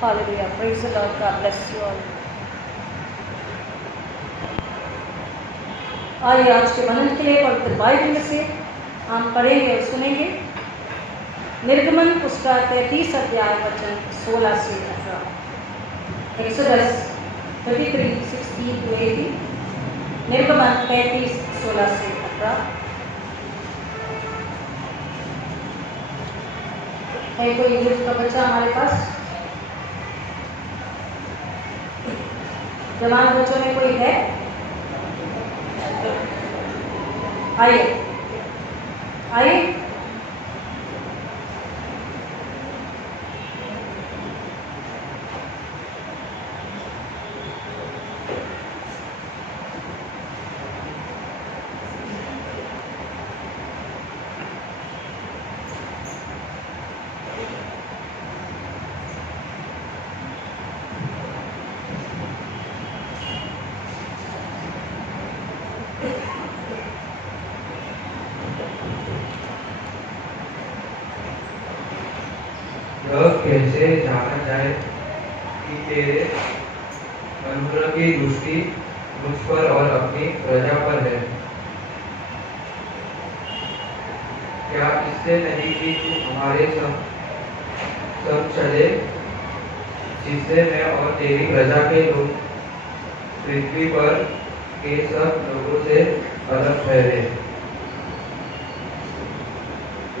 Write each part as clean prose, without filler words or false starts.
Hallelujah. Praise the Lord. God bless you all. आइए आज के मनन के लिए पवित्र बाइबल में से हम पढ़ेंगे और सुनेंगे। निर्गमन पुस्तक 33 अध्याय वचन 16 से 18। Exodus 33:16 to 18। निर्गमन 33 16 से 18। है कोई यूथ का बच्चा हमारे पास? जवान बच्चों में कोई है? आइए आइए। कैसे जाना जाए कि तेरे अनुग्रह की दृष्टि मुझ पर और अपनी प्रजा पर है। क्या इससे नहीं कि तू हमारे सब चले, जिससे मैं और तेरी प्रजा के लोग पृथ्वी पर के सब लोगों से अलग ठहरे।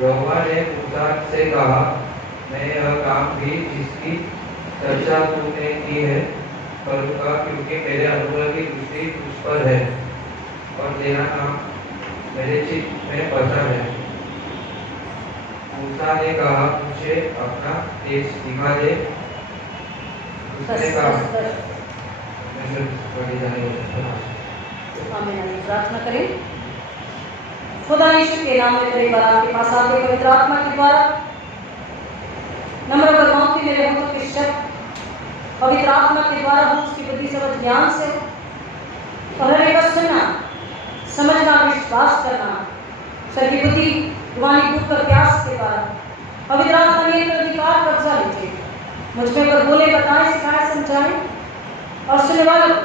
यहोवा ने मूसा से कहा, मैं यह काम भी जिसकी चर्चा तूने की है करूँगा, क्योंकि मेरे अनुग्रह की दृष्टि तुझ पर है और तेरा नाम मेरे चित्त में बसा है। मूसा ने कहा, मुझे अपना देश दिखा दे। उसने कहा, प्रार्थना करें। खुदा यीशु के नाम में कई बार आपके पास आके पवित्र आत्मा के द्वारा नम्र और मौत मेरे होठों के शब्द पवित्र आत्मा के द्वारा हम उसकी बुद्धि समझ ज्ञान से और हर एक सुनना, समझना, विश्वास करना, सभी बुद्धि रूहानी भूख और प्यास के द्वारा पवित्र आत्मा ने अधिकार कब्जा लीजिए। मुझ में पर बोले, बताएं, सिखाए, समझाएं और सुनने वालों को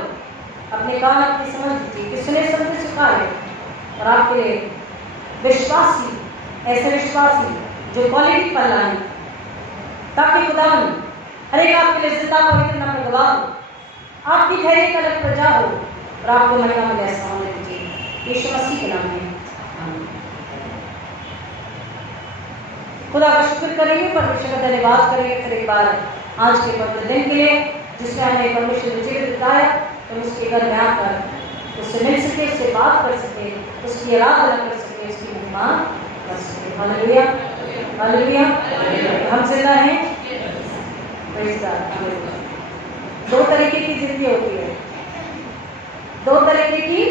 अपने कान अपनी समझ दीजिए कि सुने समझे सिखाए और आपके लिए विश्वासी, ऐसे विश्वासी जो क्वालिटी फल लाए, ताकि खुदावन हर एक आपके लिए जिंदा पवित्र नाम में गवाह हो, आपकी ठहरी एक अलग प्रजा हो और आपको महिमा में ऐसा होने दीजिए यीशु मसीह के नाम में। खुदा का शुक्र करेंगे, परमेश्वर का धन्यवाद करेंगे फिर एक बार आज के पवित्र दिन के लिए, जिसमें हमें परमेश्वर ने जीवित बताया तो उसके घर में आकर उससे मिल सके, उससे बात कर सके, उसकी आराधना कर सके, उसकी महिमा कर सके। Hallelujah, hallelujah. हम जिंदा हैं। दो तरीके की जिंदगी होती है, दो तरीके की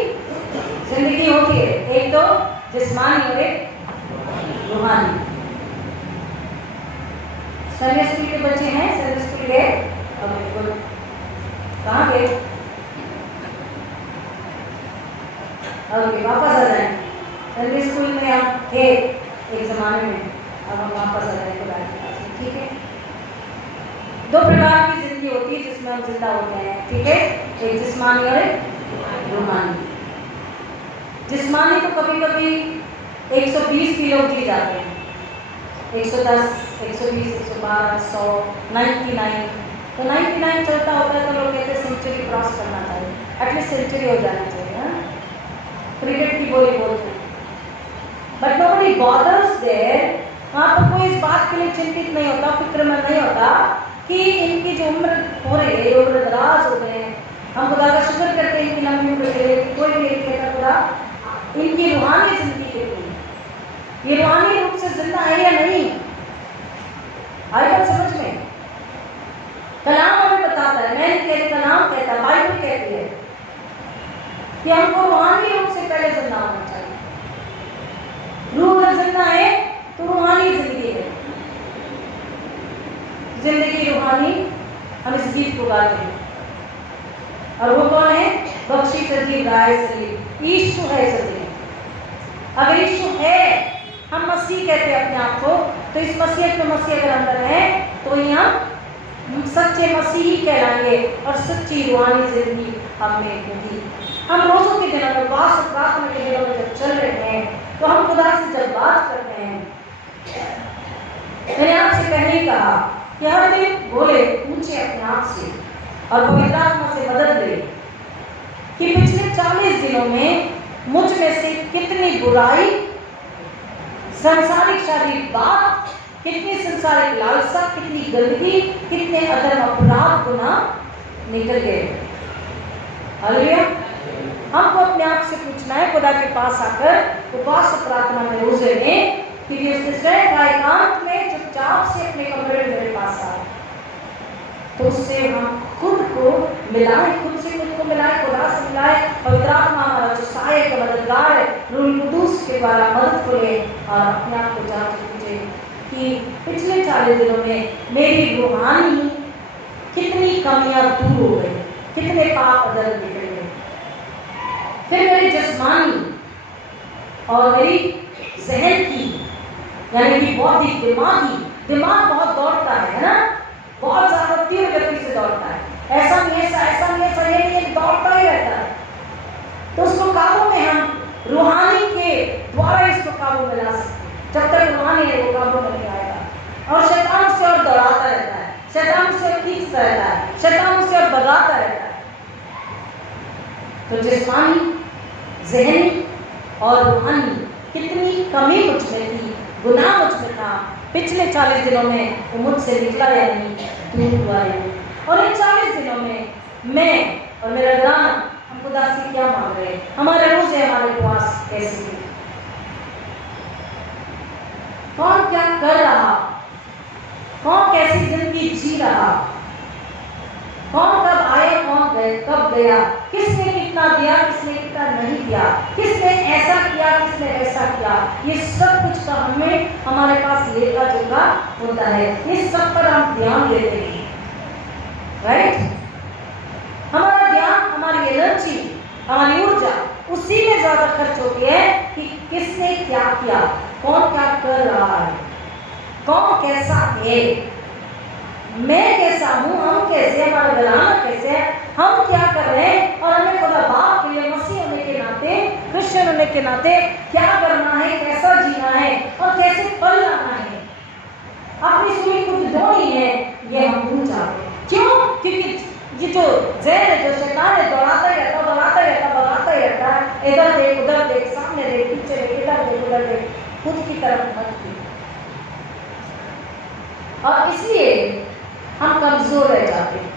जिंदगी होती है, एक तो जिस्मानी और एक रूहानी। संडे स्कूल के बच्चे हैं? संडे स्कूल गए? कहाँ गए? वापस आ जाए। संडे स्कूल में आप थे एक जमाने में, अब हम वापस आ जाए खुदा के पास में, ठीक है? दो प्रकार की जिंदगी होती है जिसमें हम जिंदा होते हैं, ठीक है? एक जिस्मानी और एक रूहानी। जिस्मानी तो कभी कभी 120 किलो जी जाते हैं, 110, 120, 112, 100, 99। तो 99 चलता होता है तो लोग कहते हैं सेंचुरी क्रॉस करना चाहिए, एटलीस्ट सेंचुरी हो जाना चाहिए। क्रिकेट की बोली बोलते हैं, बट नोबडी बॉदर्स देयर। वहाँ पर कोई इस बात के लिए चिंतित नहीं होता, फिक्र में नहीं होता कि इनकी जो उम्र हो रही है, उम्र दराज हो गए हैं। हम खुदा का शुक्र करते हैं कि लंबी उम्र के लिए कोई भी एक कहता खुदा इनकी रूहानी जिंदगी के लिए, ये रूहानी रूप से जिंदा है या नहीं, आई बात समझ में? कलाम हमें बताता है, मैं कहती, कलाम कहता है, बाइबल कहती है कि हमको रूहानी रूप से पहले जिंदा होना चाहिए। रूह अगर जिंदा है तो रूहानी जिंदगी है। जिंदगी रूहानी, हम इस गीत को गाते हैं। और वो कौन है? बख्शी सजीव राय सलीम, यीशु है सजीव। अगर यीशु है, हम मसीह कहते हैं अपने आप को, तो इस मसीह में मसीह अगर अंदर है तो ही हम हम सच्चे मसीही कहलाएंगे और सच्ची रूहानी जिंदगी हमें होगी। हम रोजों के दिनों में, उपवास और प्रार्थना के दिनों में जब चल रहे हैं, तो हम खुदा से जब बात करते हैं, मैंने आपसे पहले ही कहा कि हर दिन बोले, पूछे अपने आप से और पवित्र आत्मा से मदद ले कि पिछले 40 दिनों में मुझ में से कितनी बुराई, सांसारिक शारीरिक बात, कितनी संसारिक लालसा, कितनी गंदगी, कितने अधर्म, अपराध, गुनाह निकल गए। हालेलुया। हमको अपने आप से पूछना है, खुदा के पास आकर उपवास और प्रार्थना में रोज रहने कि उसने स्वयं का एकांत में चुपचाप से अपने कमरे में मेरे पास आए, तो उससे हम खुद को मिलाएं, खुद से खुद को मिलाएं, खुदा से मिलाएं। पवित्र आत्मा हमारा जो सहायक मददगार है, रूह कुदूस के द्वारा मदद को ले और अपने आप को जांच कीजिए कि पिछले 40 दिनों में मेरी रूहानी कितनी कमियां दूर हो गई, कितने पाप अधर्म निकल गए। फिर मेरी जिस्मानी और मेरी जहन की, यानी कि बौद्धिक, दिमाग बहुत दौड़ता है ना, बहुत ज्यादा तीव्र गति से दौड़ता है, ऐसा नहीं ऐसा, ऐसा नहीं ऐसा, ये नहीं, दौड़ता ही रहता है। तो उसको काबू में हम रूहानी के द्वारा इसको काबू में ला सकते हैं। जब तक रूहानी है वो काबू में नहीं आएगा। और शैतान उससे और दौड़ाता रहता है, शैतान उससे और खींचता रहता है, शैतान उससे और भगाता रहता है। तो जिस्मानी, ज़हनी और रूहानी कितनी कमी मुझ में थी, गुनाह मुझ में था, पिछले 40 दिनों में वो मुझसे निकला या नहीं, दूर हुआ है। और इन 40 दिनों में मैं और मेरा गाना, हम खुदा से क्या मांग रहे हैं, हमारे रोज़े, हमारे उपवास कैसे हैं, कौन क्या कर रहा, कौन कैसी जिंदगी जी रहा, कौन कब आया, कौन गए, कब गया, किसने कितना दिया, किसने कितना नहीं दिया, किसने ऐसा किया, किसने ऐसा किया, ये सब कुछ का हमें हमारे पास लेखा जोखा होता है। ये सब पर हम ध्यान देते हैं, राइट। हमारा ध्यान, हमारी एनर्जी, हमारी ऊर्जा उसी में ज्यादा खर्च होती है कि किसने क्या किया, कौन क्या कर रहा है, कौन कैसा है, मैं कैसा हूँ, हम कैसे, हमारा घराना कैसे है, हम क्या कर रहे हैं, और हमें खुदा बाप के लिए, मसीह होने के नाते, क्रिश्चियन होने के नाते क्या करना है, कैसा जीना है और कैसे फल लाना है, अपनी सुई खुद धोनी है, ये हम भूल जाते हैं। क्यों? क्योंकि ये जो जहर है, जो शैतान है, दौड़ाता ही रहता, भगाता ही रहता है, इधर देख, उधर देख, सामने देख, पीछे देख, इधर देख, उधर देख, खुद की तरफ मत देख। और इसलिए हम कमजोर रह जाते हैं,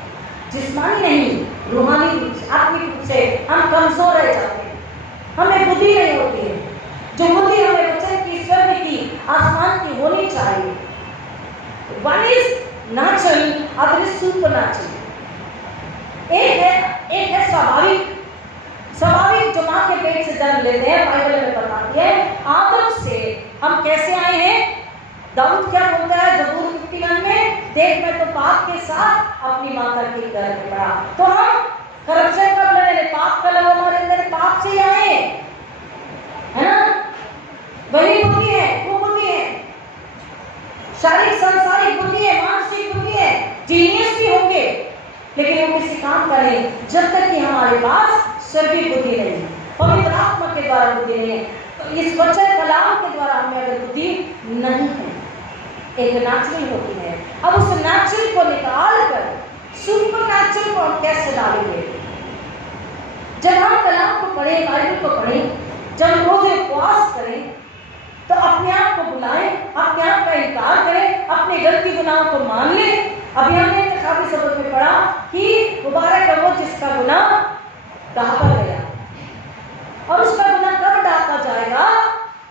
जिस्मानी नहीं, रूहानी रूप से, आत्मिक रूप से हम कमजोर रह जाते हैं। हमें बुद्धि नहीं होती है, जो बुद्धि हमें वचन की, स्वर्ग की, आसमान की होनी चाहिए। One is natural, other is supernatural. एक है स्वाभाविक जो माँ के पेट से जन्म लेते हैं, बाइबल में बताती है। आदम से हम कैसे आए हैं? दाऊद क्या बोलता है ज़बूर 51 में, देख मैं तो पाप के साथ अपनी माता के गर्भ में पड़ा। तो हम करप्शन का लड़े, पाप का लड़ो, हमारे अंदर पाप से आए, है ना। वही बुद्धि है, वो बुद्धि है, शारीरिक सांसारिक बुद्धि है, मानसिक बुद्धि है, जीनियस भी होंगे, लेकिन वो किसी काम का नहीं जब तक कि हमारे पास स्वर्गीय बुद्धि नहीं है, पवित्र आत्मा के द्वारा बुद्धि नहीं है। तो इस वचन कलाम के द्वारा हमें अगर बुद्धि नहीं है, एक नेचुरल होती है, अब उस नेचुरल को निकाल कर सुपर नेचुरल को हम कैसे डालेंगे? जब हम कलाम को पढ़ें, बाइबल को पढ़ें, जब रोज उपवास करें, तो अपने आप को बुलाएं, अपने आप का इनकार करें, अपने गलती गुनाहों को मान लें। अभी हमने काफी सबक में पढ़ा कि मुबारक है वो जिसका गुनाह ढाका गया, और उसका गुनाह कब ढाका जाएगा?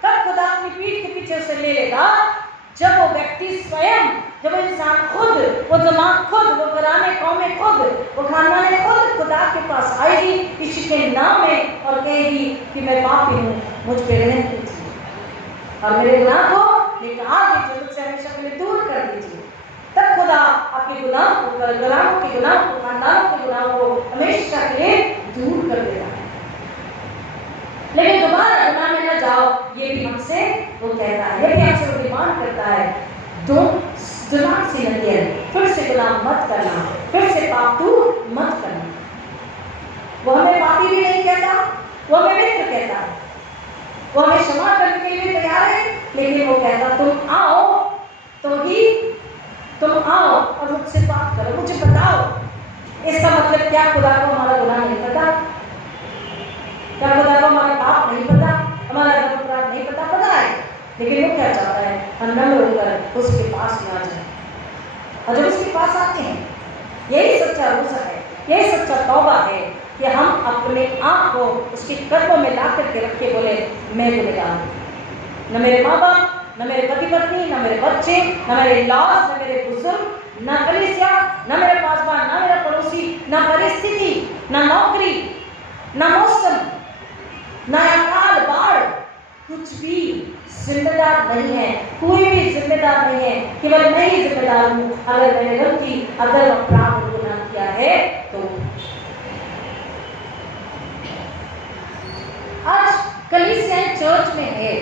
कब खुदा अपनी पीठ के पीछे उसे ले लेगा? जब वो व्यक्ति स्वयं, जब वो इंसान खुद, वो जमात खुद, वो घराने कौमें खुद, वो खानदाने खुद खुदा के पास आएगी यीशु के नाम में और कहेगी कि मैं पापी हूँ, मुझ पे रहम कीजिए और मेरे गुनाह को निकाल दीजिए, मुझसे हमेशा के लिए दूर कर दीजिए। तब खुदा आपके गुनाह को, घरानों के गुनाह को, खानदानों के गुनाह को हमेशा के लिए दूर कर देगा। लेकिन दोबारा गुनाह में न जाओ, ये भी हमसे वो कहता है, ये भी हमसे वो डिमांड करता है। जुनान सी नदियन, फिर से गुनाह मत करना, फिर से पाप तू मत करना। वो हमें पापी भी नहीं कहता, वो हमें मित्र कहता है, वो हमें क्षमा करने के लिए तैयार है, लेकिन वो कहता तुम आओ तो ही, तुम आओ और मुझसे बात करो, मुझे बताओ। इसका मतलब क्या खुदा को हमारा गुनाह नहीं पता? क्या खुदा को हमारा पाप नहीं पता, हमारा अपराध नहीं पता? पता है, लेकिन वो क्या चाहता है? हम नम्र होकर उसके पास में आ जाए। और जब उसके पास आते हैं, यही सच्चा रोज़ा है, यही सच्चा तौबा है कि हम अपने आप को उसके कदमों में ला करके रखे, बोले मैं गुनहगार हूं, न मेरे माँ बाप, न मेरे पति पत्नी, न मेरे बच्चे, न मेरे लॉस, न मेरे बुजुर्ग, न कलीसिया, न मेरे पासवान, न मेरा पड़ोसी, न परिस्थिति, न नौकरी, न मौसम, न अकाल बाढ़, कुछ भी जिम्मेदार नहीं है, कोई भी जिम्मेदार नहीं है, केवल मैं ही जिम्मेदार हूं। अगर मैंने गलती, अगर अपराध और गुनाह किया है तो आज कलीसियाएं चर्च में है,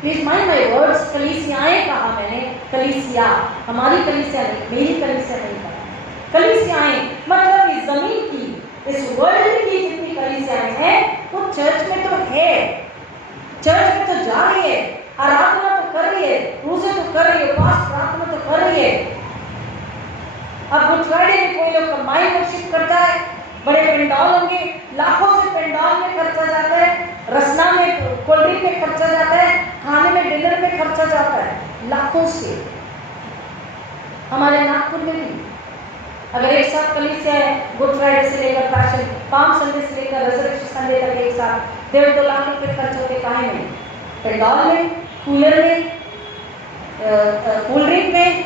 प्लीज माइंड माय वर्ड्स, कलीसियाएं कहा मैंने, कलीसिया हमारी कलीसिया नहीं, मेरी कलीसिया नहीं कहा, कलीसियाएं मतलब इस जमीन की, इस वर्ल्ड की जितनी कलीसियाएं हैं वो चर्च में तो है, चर्च में तो जा रही है, आराधना तो कर रही है, रोजे तो कर रही है, उपवास प्रार्थना तो कर रही है। अब गुड फ्राइडे में कोई लोग कंबाइन वर्शिप करता है, बड़े पेंडाल होंगे, लाखों से पेंडाल में खर्चा जाता है, रसना में, कोल्ड ड्रिंक में खर्चा जाता है, खाने में, डिनर में खर्चा जाता है, लाखों से। हमारे नागपुर में भी अगर एक साथ कलीसिया है, गुड फ्राइडे से लेकर पैशन, पाम संडे से लेकर रिजर्वेशन संडे तक एक साथ 1.5-2 लाख रुपए खर्च होते काहे में? पेंडाल में, कूलर में, कोल्ड ड्रिंक में,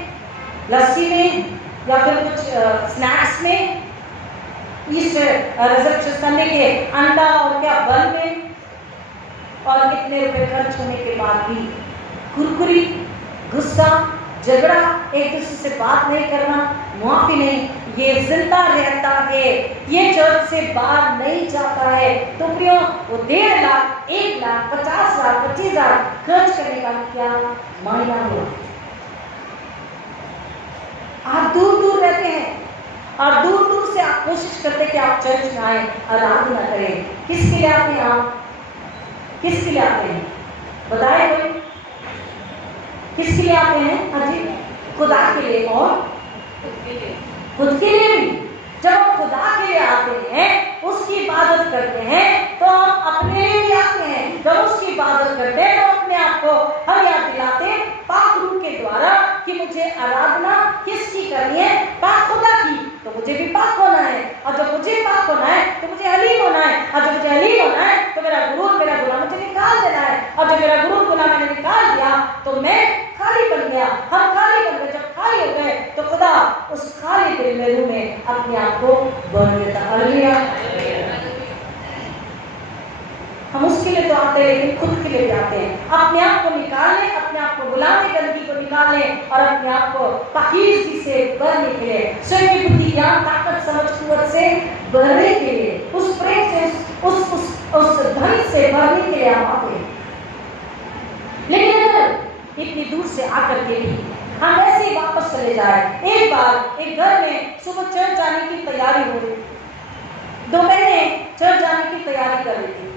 लस्सी में, या फिर कुछ स्नैक्स में, इस रिजर्वेशन संडे के अंडा और क्या बल में, और कितने रुपए खर्च होने के बाद भी कुरकुरी, गुस्सा, झगड़ा, एक दूसरे से बात नहीं करना, माफी नहीं, ये जिंदा रहता है, ये चर्च से बाहर नहीं जाता है। तो प्रियो, वो 1.5 लाख, 1 लाख, 50 लाख, 25 लाख खर्च करने का क्या मायना हुआ? आप दूर दूर रहते हैं और दूर दूर से आप कोशिश करते हैं कि आप चर्च में आए, आराधना करें। किसके लिए आते हैं आप? किसके लिए आते हैं? बताए कोई? किसके लिए आते हैं? हाँ जी, खुदा के लिए और खुद के लिए भी। जब हम खुदा के लिए आते हैं, उसकी इबादत करते हैं, तो हम अपने लिए भी आते हैं। जब उसकी इबादत करते हैं तो अपने आप को हम याद दिलाते हैं पाक रूह के द्वारा कि मुझे आराधना किसकी करनी है? पाक खुदा की। तो मुझे भी पाक होना है, और जब मुझे पाक होना है तो मुझे हलीम होना है, और जब मुझे हलीम होना है तो मेरा गुरूर, मेरा गुनाह मुझे निकाल देना है, और जब मेरा गुरूर गुनाह मैंने निकाल दिया तो मैं खाली बन गया, हम खाली बन गए। जब खाली हो गए तो खुदा उस खाली दिल में, रूह में अपने आप को भर देता। हालेलुया। हम उसके लिए तो आते हैं, लेकिन खुद के लिए भी आते हैं, अपने आप को निकालने, अपने आप को बुलाने, गंदगी को निकालने और अपने आप को पाकीज़गी से भरने के लिए, स्वयं की बुद्धि, ज्ञान, ताकत, समझ, कुव्वत से भरने के लिए, उस प्रेम से, उस धन से भरने के लिए हम आते हैं। लेकिन अगर इतनी दूर से आकर के भी हम ऐसे ही वापस चले जाए, एक बार एक घर में सुबह चर्च जाने की तैयारी हो रही, 2 बहनें चर्च जाने की तैयारी कर रही थी,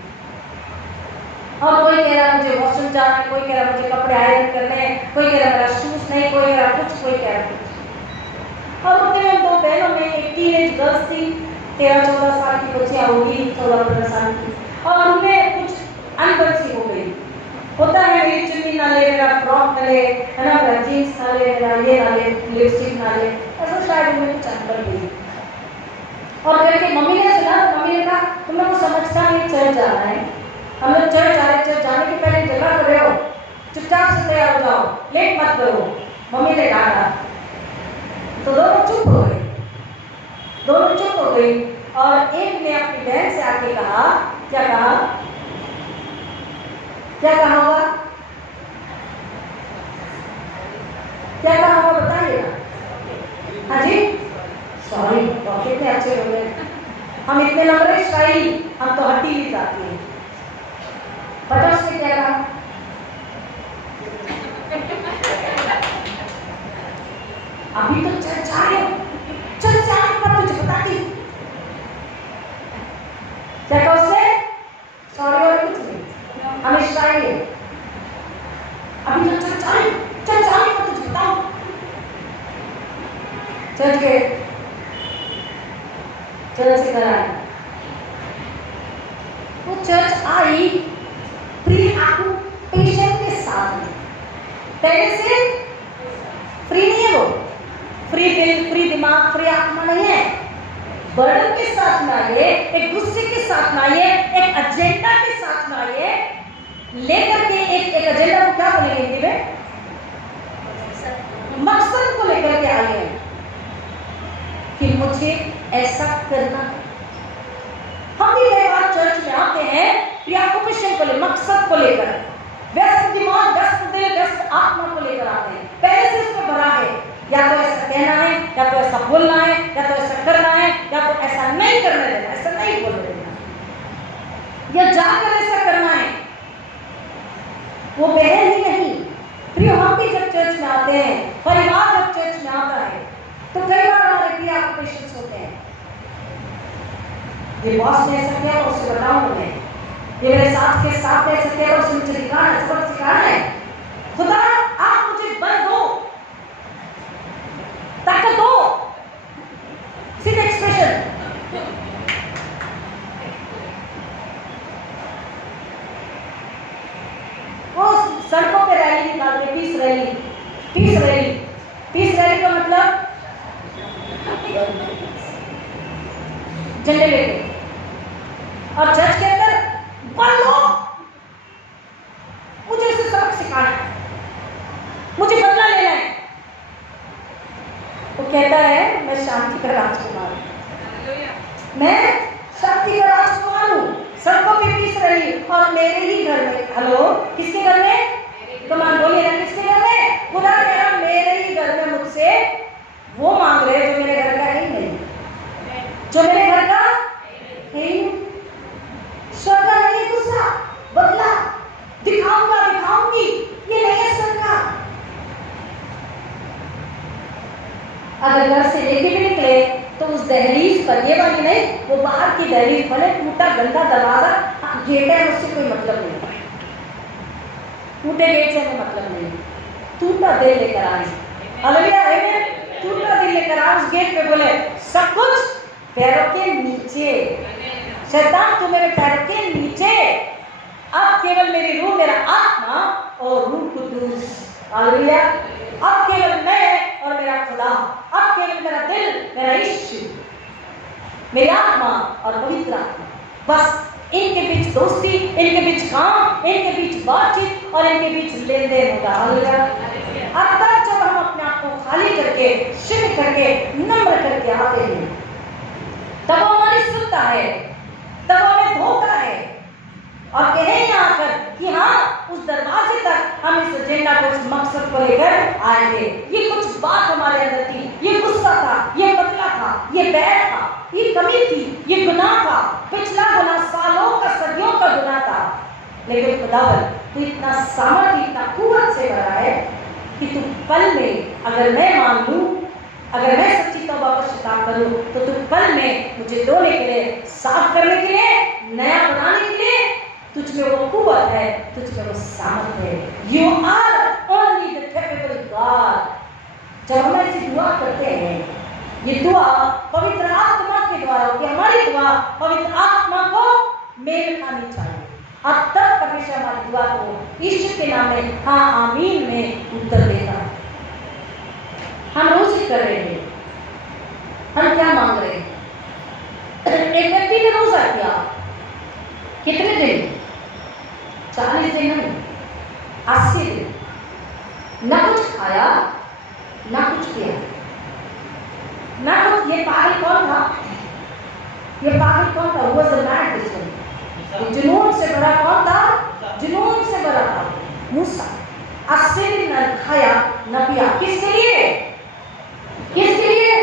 और कोई कह रहा मुझे वॉशरूम जाना है, कोई कह रहा मुझे कपड़े आयरन करने हैं, कोई कह रहा मेरा शूज नहीं, कोई कह रहा कुछ, कोई कह रहा कुछ। और उतने 2 बहनों में एक टीनेज गर्ल्स थी, 13-14 साल की बच्चियां होगी, 14-15 साल की, और उनमें कुछ अनबन सी हो गई। होता है मेरी चुन्नी ना ले, मेरा फ्रॉक ना ले, है ना, मेरा जीन्स ना ले, मेरा ये ना ले, लिपस्टिक ना ले, ऐसा शायद उनमें कुछ अनबन गई। और करके मम्मी ने सुना, मम्मी ने कहा तुम लोग को समझता नहीं चर्च जाना है, हम लोग चर्च जा रहे, चर्च जाने के पहले जगह कर रहे हो, चुपचाप से तैयार हो जाओ, लेट मत करो। मम्मी ने डांटा तो दोनों चुप हो गए, दोनों चुप हो गई। और एक ने अपनी बहन से आके कहा, क्या कहा? क्या कहा होगा? क्या कहा होगा बताइएगा। हाँ जी, सॉरी, बहुत कितने अच्छे हो गए हम, इतने नंबर स्टाइल, हम तो हड्डी भी जाती है। पता उसने क्या कहा? अभी तो चर्च आए, चर्च आने के बाद तुझे बताती। क्या कहा उसने? सॉरी और कुछ नहीं, हमेशा ही अभी तो चर्च आए, चर्च आने के बाद तुझे बताऊं। चर्च के चर्च से घर आए, वो चर्च आई प्री ऑक्यूपेशन के साथ में, पहले से फ्री नहीं है वो, फ्री दिल, फ्री दिमाग, फ्री आत्मा नहीं है। बर्डन के साथ में आइए, एक गुस्से के साथ में आइए, एक एजेंडा के साथ में आइए, लेकर के एक एजेंडा को क्या बोलेंगे हिंदी में? मकसद को लेकर के आइए कि मुझे ऐसा करना। हम भी कई बार चर्च में आते हैं प्रियाकुपेशन को लेकर, मकसद को लेकर, व्यस्त दिमाग, व्यस्त दिल, व्यस्त आत्मा को लेकर आते हैं। पहले से उसमें भरा है, या तो ऐसा कहना है, या तो ऐसा बोलना है, या तो ऐसा करना है, या तो ऐसा नहीं करने देना, ऐसा नहीं बोलने देना, या जाकर ऐसा करना है। वो बहन ही नहीं, प्रियो हम भी जब चर्च में आते हैं, परिवार जब चर्च में आता है, तो कई बार हमारे प्रियाकुपेशंस होते हैं। ये बॉस ने ऐसा किया, उससे बताऊं मैं, ये मेरे साथ के साथ ऐसा किया, उसने मुझे सिखाना है, सबक सिखाना है। खुदा आप मुझे बल दो, ताकत दो, सीधे एक्सप्रेशन। वो सड़कों पे रैली निकालते, peace rally, peace rally, peace rally का मतलब झंडे लेके, और चर्च के अंदर बल लो, मुझे उसे सबक सिखाना है, मुझे बदला लेना है। वो कहता है मैं शांति का राजकुमार हूं, मैं शांति का राजकुमार हूं, सड़कों पे पीस रही और मेरे ही घर में। हेलो, किसके घर में? कमान बोलिए ना, किसके घर में? खुदा कह रहा मेरे ही घर में मुझसे वो मांग रहे जो मेरे घर का है ही नहीं, जो मेरे घर का है ही नहीं। स्वर्ग का नहीं गुस्सा, बदला दिखाऊंगा, दिखाऊंगी, ये नहीं है स्वर्ग का। अगर घर से लेके भी निकले तो उस दहलीज पर, ये वाली नहीं, वो बाहर की दहलीज, भले टूटा गंदा दरवाजा, गेट है, उससे कोई मतलब नहीं, टूटे गेट से हमें मतलब नहीं, टूटा दिल लेकर आए। हालेलुया, आमीन। टूटा दिल लेकर आए उस गेट पे, बोले सब कुछ पैरों के नीचे, शैतान तू मेरे पैरों के नीचे, अब केवल मेरी रूह, मेरा आत्मा और रूह कुदूस। हालेलुया, अब केवल मैं और मेरा खुदा, अब केवल मेरा दिल, मेरा यीशु, मेरी आत्मा और पवित्र आत्मा, बस इनके बीच दोस्ती, इनके बीच काम, इनके बीच बातचीत और इनके बीच लेन देन होगा। हालेलुया। अब तक जब हम अपने आप को खाली करके, शुद्ध करके, नम्र करके आते हैं, तब हमारी सुनता है, तब हमें धोता है और कहें यहाँ पर कि हाँ उस दरवाजे तक हम इस एजेंडा को, इस मकसद को लेकर आएंगे। ये कुछ बात हमारे अंदर थी, ये गुस्सा था, ये बदला था, ये बैर था, ये कमी थी, ये गुनाह था, पिछला गुनाह, सालों का, सदियों का गुनाह था, लेकिन खुदावन तू इतना सामर्थ्य, इतना कुव्वत से भरा है कि तू पल में, अगर मैं मान लूं, अगर मैं सच्ची तौबा पर शिकायत करूं, तो तू पल में मुझे धोने के लिए, साफ करने के लिए, नया बनाने के लिए, तुझ में वो कुव्वत है, तुझ में वो सामर्थ्य है। You are only the capable God। जब हम ऐसी दुआ करते हैं, ये दुआ पवित्र आत्मा के द्वारा होती है। हमारी दुआ पवित्र आत्मा को मेल खानी चाहिए, अब तब परमेश्वर हमारी दुआ को यीशु के नाम में हाँ आमीन में उत्तर देगा। हम रोज ही कर रहे हैं, हम क्या मांग रहे हैं? एक व्यक्ति ने रोजा किया, कितने दिन? 40 दिन नहीं, 80 दिन, ना कुछ खाया, ना कुछ किया, ना कुछ। ये पागल कौन था? ये पागल कौन था? वो ज़माना जिसमें जुनून से भरा कौन था? जुनून से भरा था मूसा। 80 दिन न खाया न पिया, किसके लिए? किसके लिए?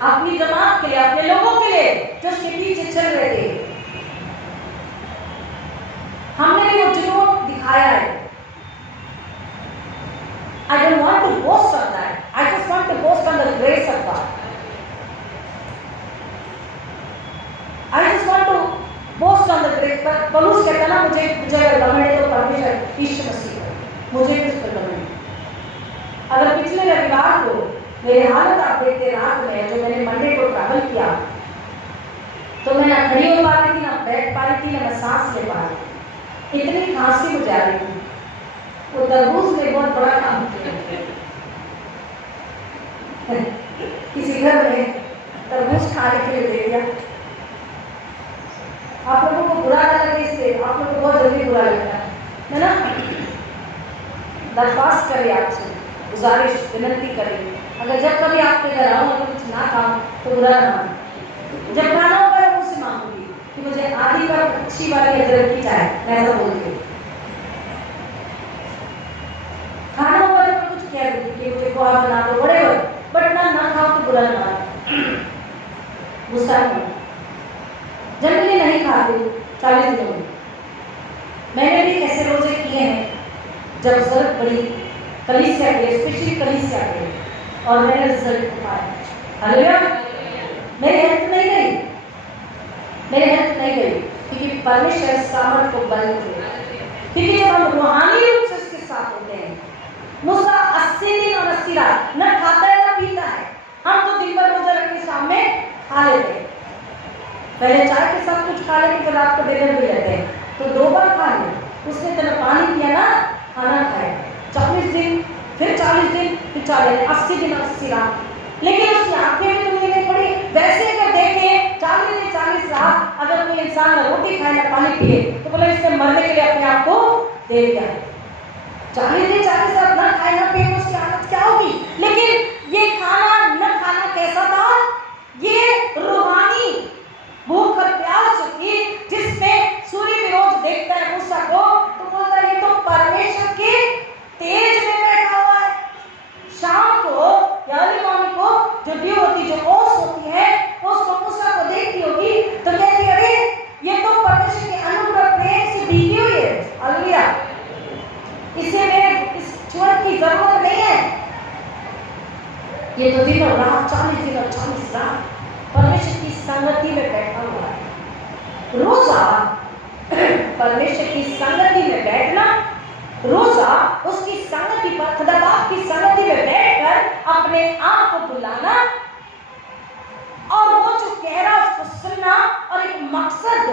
अपनी जमात के लिए, अपने लोगों के लिए जो उसके पीछे चल रहे थे। हमने भी वो जुनून दिखाया है। I don't want to boast on that. I just want to boast मुझे अगर घमंड है तो परमेश्वर ईश्वर मसीह पर, मुझे किस पर घमंड? अगर पिछले रविवार को मेरी हालत आप देखते रात में, जो मैंने मंडे को ट्रैवल किया, तो मैं ना खड़ी हो पा रही थी, ना बैठ पा रही थी, ना मैं सांस ले पा रही थी, इतनी खांसी मुझे आ रही थी। वो तरबूज में बहुत बड़ा काम किया। किसी घर में तरबूज खाने के लिए दे दिया। आप लोगों को बुरा ना लगे इसलिए, आप लोगों को बहुत जल्दी बुरा लगता है ना? दरख्वास्त करिए आपसे, गुजारिश विनती करिए, अगर जब कभी आपके घर आऊँ अगर कुछ ना खाऊं तो बुरा ना मानो। जब खाना होगा मैं मुझसे मांगूंगी कि मुझे आधी कप अच्छी वाली अदरक की चाय, मैं ऐसा बोलती हूँ। खाना होगा तो मैं कुछ कह दूंगी कि मुझे पोहा बना दो, बड़े बट ना खाओ तो बुरा ना मानो, गुस्सा करो। जनरली नहीं खाती 40 दिनों में। मैंने भी ऐसे रोजे किए हैं जब जरूरत पड़ी कलीसिया के, स्पेशली कलीसिया के, और मैंने रिजल्ट पाया। हालेलुया। मेरी हेल्थ नहीं गई, मेरी हेल्थ नहीं गई, क्योंकि परमेश्वर सामर्थ को बल दे। क्योंकि जब हम रूहानी रूप से उसके साथ होते हैं, मूसा 80 दिन और 80 रात न खाता है न पीता है। हम तो दिन भर रोजा रख के शाम में खा लेते हैं, पहले चाय के साथ कुछ खा लेते, फिर रात को डिनर भी लेते हैं, तो 2 बार खा ले। उसने तेरा पानी पिया ना, खाना खाया। 40 दिन, फिर 40 दिन, फिर 80 दिन 80 रात। लेकिन उसकी आंखें भी तो नहीं पड़ी। वैसे अगर देखें 40 दिन 40 रात अगर कोई इंसान रोटी खाए ना पानी पिए तो बोले इसने मरने के लिए अपने आप को दे दिया है। 40 दिन 40 रात ना खाए ना पिए तो उसकी हालत क्या होगी? लेकिन ये खाना न खाना कैसा था? ये रूहानी भूख और प्यास थी, जिसमें सूर्य भी रोज देखता है मूसा को तो बोलता है ये तो परमेश्वर के तेज में बैठा हुआ है। शाम को या अर्ली मॉर्निंग को जो ड्यू होती, जो ओस होती है, उसको मूसा को देखती होगी तो कहती है अरे ये तो परमेश्वर के अनुग्रह प्रेम से भीगी हुई है। हालेलुया। इसे मेरे इस छुअत की जरूरत नहीं है। ये तो दिन और रात 40 दिन और 40 रात परमेश्वर की संगति में बैठा हुआ है। रोजा परमेश्वर की संगति में बैठना, रोजा उसकी संगति पर, खुदा बाप की संगति में बैठकर अपने आप को बुलाना और वो जो कह रहा उसको सुनना और एक मकसद,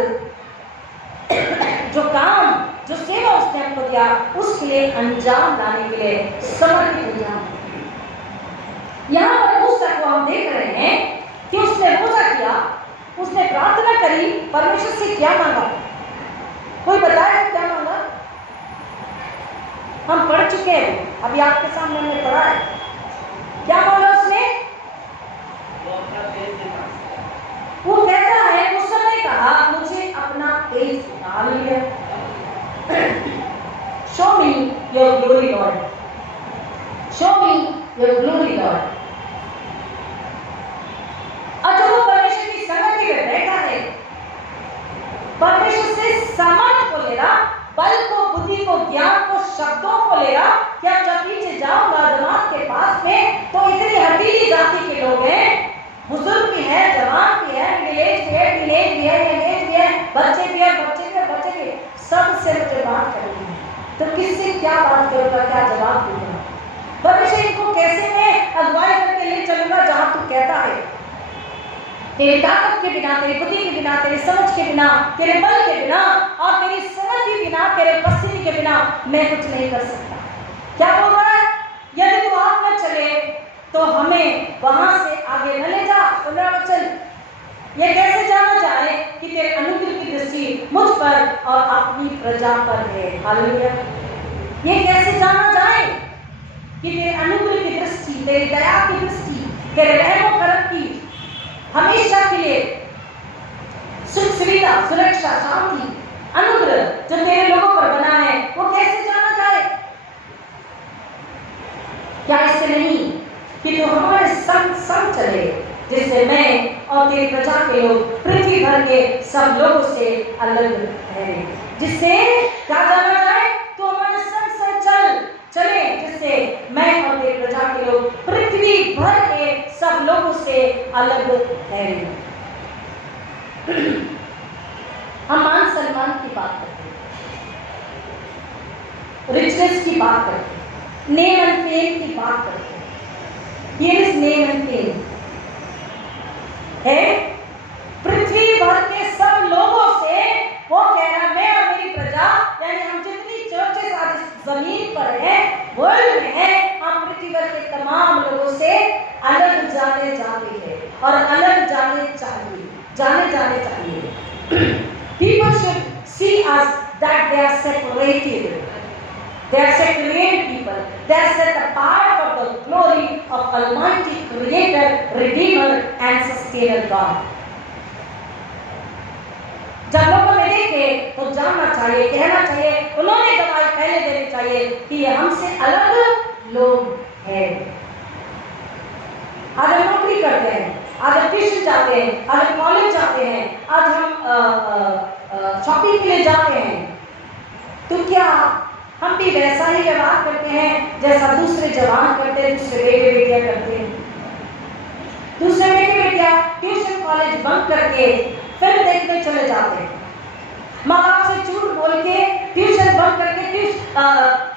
जो काम, जो सेवा उसने आपको दिया उसके लिए अंजाम लाने के लिए समर्पित हो जाना। यहाँ पर मूसा को हम देख रहे हैं कि उसने रोजा किया, उसने प्रार्थना करी, परमेश्वर से क्या मांगा? कोई बताया क्या मांगा? हम पढ़ चुके हैं, अभी आपके सामने हमने पढ़ा है। क्या मांगा उसने? वो कहता है, मूसा ने कहा मुझे अपना तेज निकाल लिया। Show me your glory Lord, show me your glory Lord. और जब वो परमेश्वर की संगति में बैठा है, परमेश्वर से समझ को ले रहा, बल को, बुद्धि को, ज्ञान को, शब्दों को ले रहा कि आप जब पीछे जाओ जमात के पास में तो इतनी हटीली जाति के लोग हैं, बुजुर्ग भी है, जवान भी है, विलेज भी है, विलेज भी है, विलेज भी है, बच्चे भी है, बच्चे भी है, बच्चे भी है, सबसे मुझे बात करनी है। तो किससे क्या बात करूंगा, क्या जवाब दूंगा? परमेश्वर इनको कैसे मैं अगुवाई करके ले चलूंगा जहां तू कहता है तेरी ताकत के बिना, तेरी बुद्धि के बिना, तेरी समझ के बिना, तेरे बल के बिना और तेरी समझ के बिना, तेरे उपस्थिति के बिना मैं कुछ नहीं कर सकता। क्या बोल रहा है? यदि तू आप न चले तो हमें वहां से आगे न ले जा। चल, ये कैसे जाना जाए कि तेरे अनुग्रह की दृष्टि मुझ पर और अपनी प्रजा पर है। हालेलुया। ये कैसे जाना जाए कि तेरे अनुग्रह की दृष्टि, तेरी दया की दृष्टि, तेरे रहम करम की हमेशा के लिए सुख सुविधा, सुरक्षा, शांति, अनुग्रह जो तेरे लोगों पर बना है, वो कैसे जाना जाए? क्या इससे नहीं कि तू हमारे संग संग चले, जिससे मैं और तेरी प्रजा के लोग पृथ्वी भर के सब लोगों से अलग ठहरे। जिससे क्या जाना जाए? तो हमारे संग संग चले, जिससे मैं और तेरी प्रजा के लोग पृथ्वी भर के सब लोगों से अलग ठहरे। हम मान सम्मान की बात करते हैं, रिचनेस की बात करते हैं, नेम एंड फेम की बात करते हैं। Here is name and fame है पृथ्वी भर के सब लोगों से वो कह रहा मैं और मेरी प्रजा, यानी हम जितनी चर्चेस आज इस जमीन पर है, वर्ल्ड में है, हम पृथ्वी भर के तमाम लोगों से अलग जाने जाते हैं और अलग जाने चाहिए। People should see us that they are separated. They are separated people. They are set apart for the glory of Almighty Creator, Redeemer, and Sustainer God. जब लोग हमें देखे तो जानना चाहिए, कहना चाहिए, उन्होंने गवाही पहले देनी चाहिए कि ये हमसे अलग लोग हैं। आज हम नौकरी करते हैं, आज हम ट्यूशन जाते हैं, आज हम कॉलेज जाते हैं, आज हम शॉपिंग के लिए जाते हैं, तो क्या हम भी वैसा ही व्यवहार करते हैं जैसा दूसरे जवान करते हैं, दूसरे बेटे बेटियां करते हैं? दूसरे बेटे बेटियां ट्यूशन कॉलेज बंद करके फिल्म देखने चले जाते हैं, माँ बाप से झूठ बोल के ट्यूशन बंद करके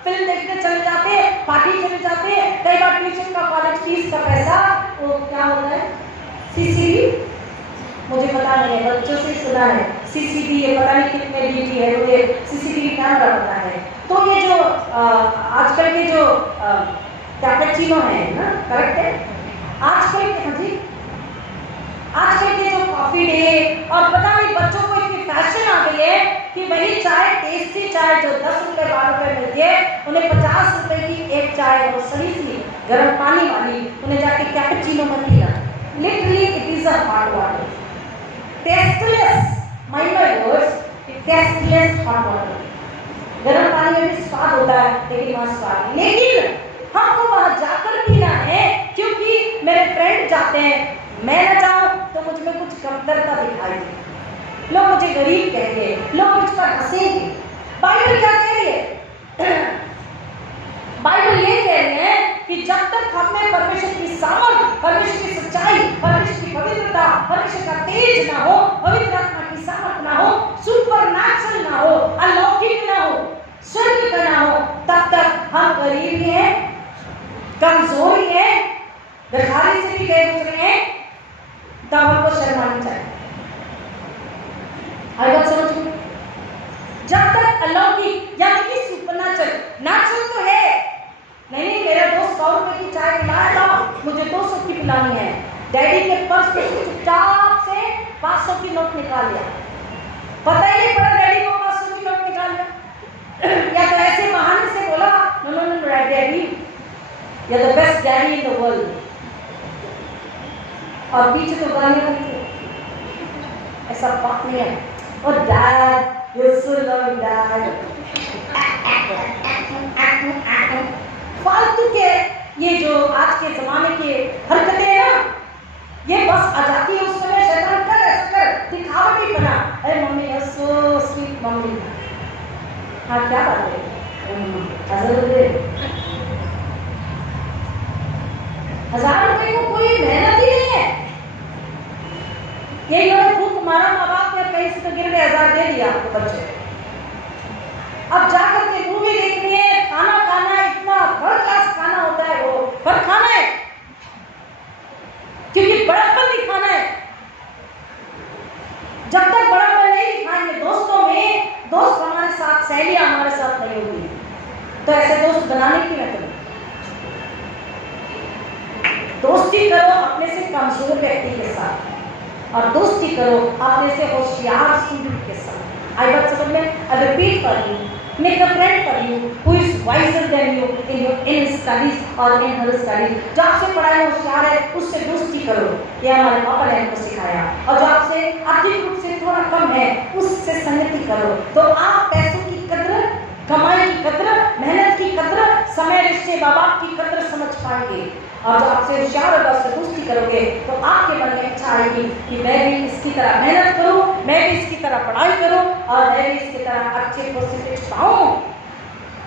फिल्म देखने चले जाते हैं, पार्टी चले जाते हैं। कई बार ट्यूशन का कॉलेज फीस का पैसा वो क्या होता है, सीसीबी, मुझे पता नहीं है, बच्चों से सुना है सीसीबी, ये पता नहीं कितने बीटी है, मुझे सीसीटीवी कैमरा पता है। तो ये जो आजकल के जो कैपेचिनो है ना, करेक्ट है, आजकल के, हाँ जी, आजकल के जो कॉफी डे और पता नहीं बच्चों को इतनी फैशन आ गई है कि वही चाय, टेस्टी चाय जो 10 रुपए 12 रुपए मिलती है, उन्हें 50 रुपए की एक चाय और सही सी गर्म पानी वाली उन्हें जाके कैपेचिनो में पीना। Literally it is a hot water, tasteless, mind my words, tasteless hot water. गर्म पानी में भी स्वाद होता है लेकिन वहाँ स्वाद, लेकिन हमको वहां जाकर पीना है क्योंकि मेरे फ्रेंड जाते हैं, मैं न जाऊं तो मुझ में कुछ कमतरता दिखाई दे, लोग मुझे गरीब कहेंगे, लोग मुझ पर हंसेंगे। बाइबल क्या कह रही है? बाइबल ये कह रही है कि जब तक हमें परमेश्वर की सामर्थ, परमेश्वर की सच्चाई, परमेश्वर की पवित्रता, परमेश्वर का तेज ना हो, पवित्र आत्मा की सामर्थ ना हो, सुपरनैचुरल ना हो, अलौकिक ना हो, स्वर्ग का ना हो, तब तक हम गरीब ही हैं, कमजोर ही हैं, भिखारी से भी गए गुजरे हैं, तब हमको शर्म आनी चाहिए। आई बात समझ में? जब तक अलौकिक यानी कि सुपरनैचुरल, नेचुरल तो है, नहीं मेरा दोस्त 100 रुपए की चाय पिलाएगा, मुझे 200 की पिलानी है, डैडी के पर्स में चुपचाप से 500 की नोट निकाल लिया, पता ही नहीं पड़ा डैडी को 500 की नोट निकाल लिया, या तो ऐसे बहाने से बोला no no no daddy, you are the best daddy in the world, और पीछे तो गालियां देते, ऐसा बात नहीं है, और dad you so love dad, फालतू के ये जो आज के जमाने के हरकतें हैं ना, ये बस आ जाती है उस समय शैतान कर दिखावटी बना, अरे mummy you so sweet mummy, हाँ क्या बात है, ₹1000 को कोई मेहनत ही नहीं है, यही लोग फूक मारा, माँ बाप ने कहीं से तो गिर गए, 1000 दे दिया आपको बच्चे, अब जाकर के मूवी देखनी है, खाना खाना है, इतना थर्ड क्लास खाना होता है वो, पर खाना है क्योंकि बड़प्पन दिखाना है। जब तक बड़प्पन नहीं दिखाएंगे दोस्तों में, दोस्त हमारे साथ, सहेलियां हमारे साथ नहीं होगी, तो ऐसे दोस्त बनाने की न करो। दोस्ती करो अपने से कमजोर व्यक्ति के साथ और दोस्ती करो अपने से होशियार स्टूडेंट के साथ। आई बात समझ में? I repeat for you, make a friend for you who is visor then you in studies और इन हर स्टडीज। जो आपसे पढ़ाई में होशियार है उससे दोस्ती करो, ये हमारे पापा ने हमको सिखाया। और जो आपसे आर्थिक रूप से थोड़ा कम है उससे संगति करो, तो आप पैसों की कदर, कमाई की कदर, मेहनत की कदर, समय, रिश्ते, माँ बाप की कदर समझ पाएंगे। और जब आपसे होशियार होगा उससे दोस्ती करोगे तो आपके मन में इच्छा आएगी कि मैं भी इसकी तरह मेहनत करूं, मैं भी इसकी तरह पढ़ाई करूं और मैं भी इसकी तरह अच्छे परसेंटेज पाऊं,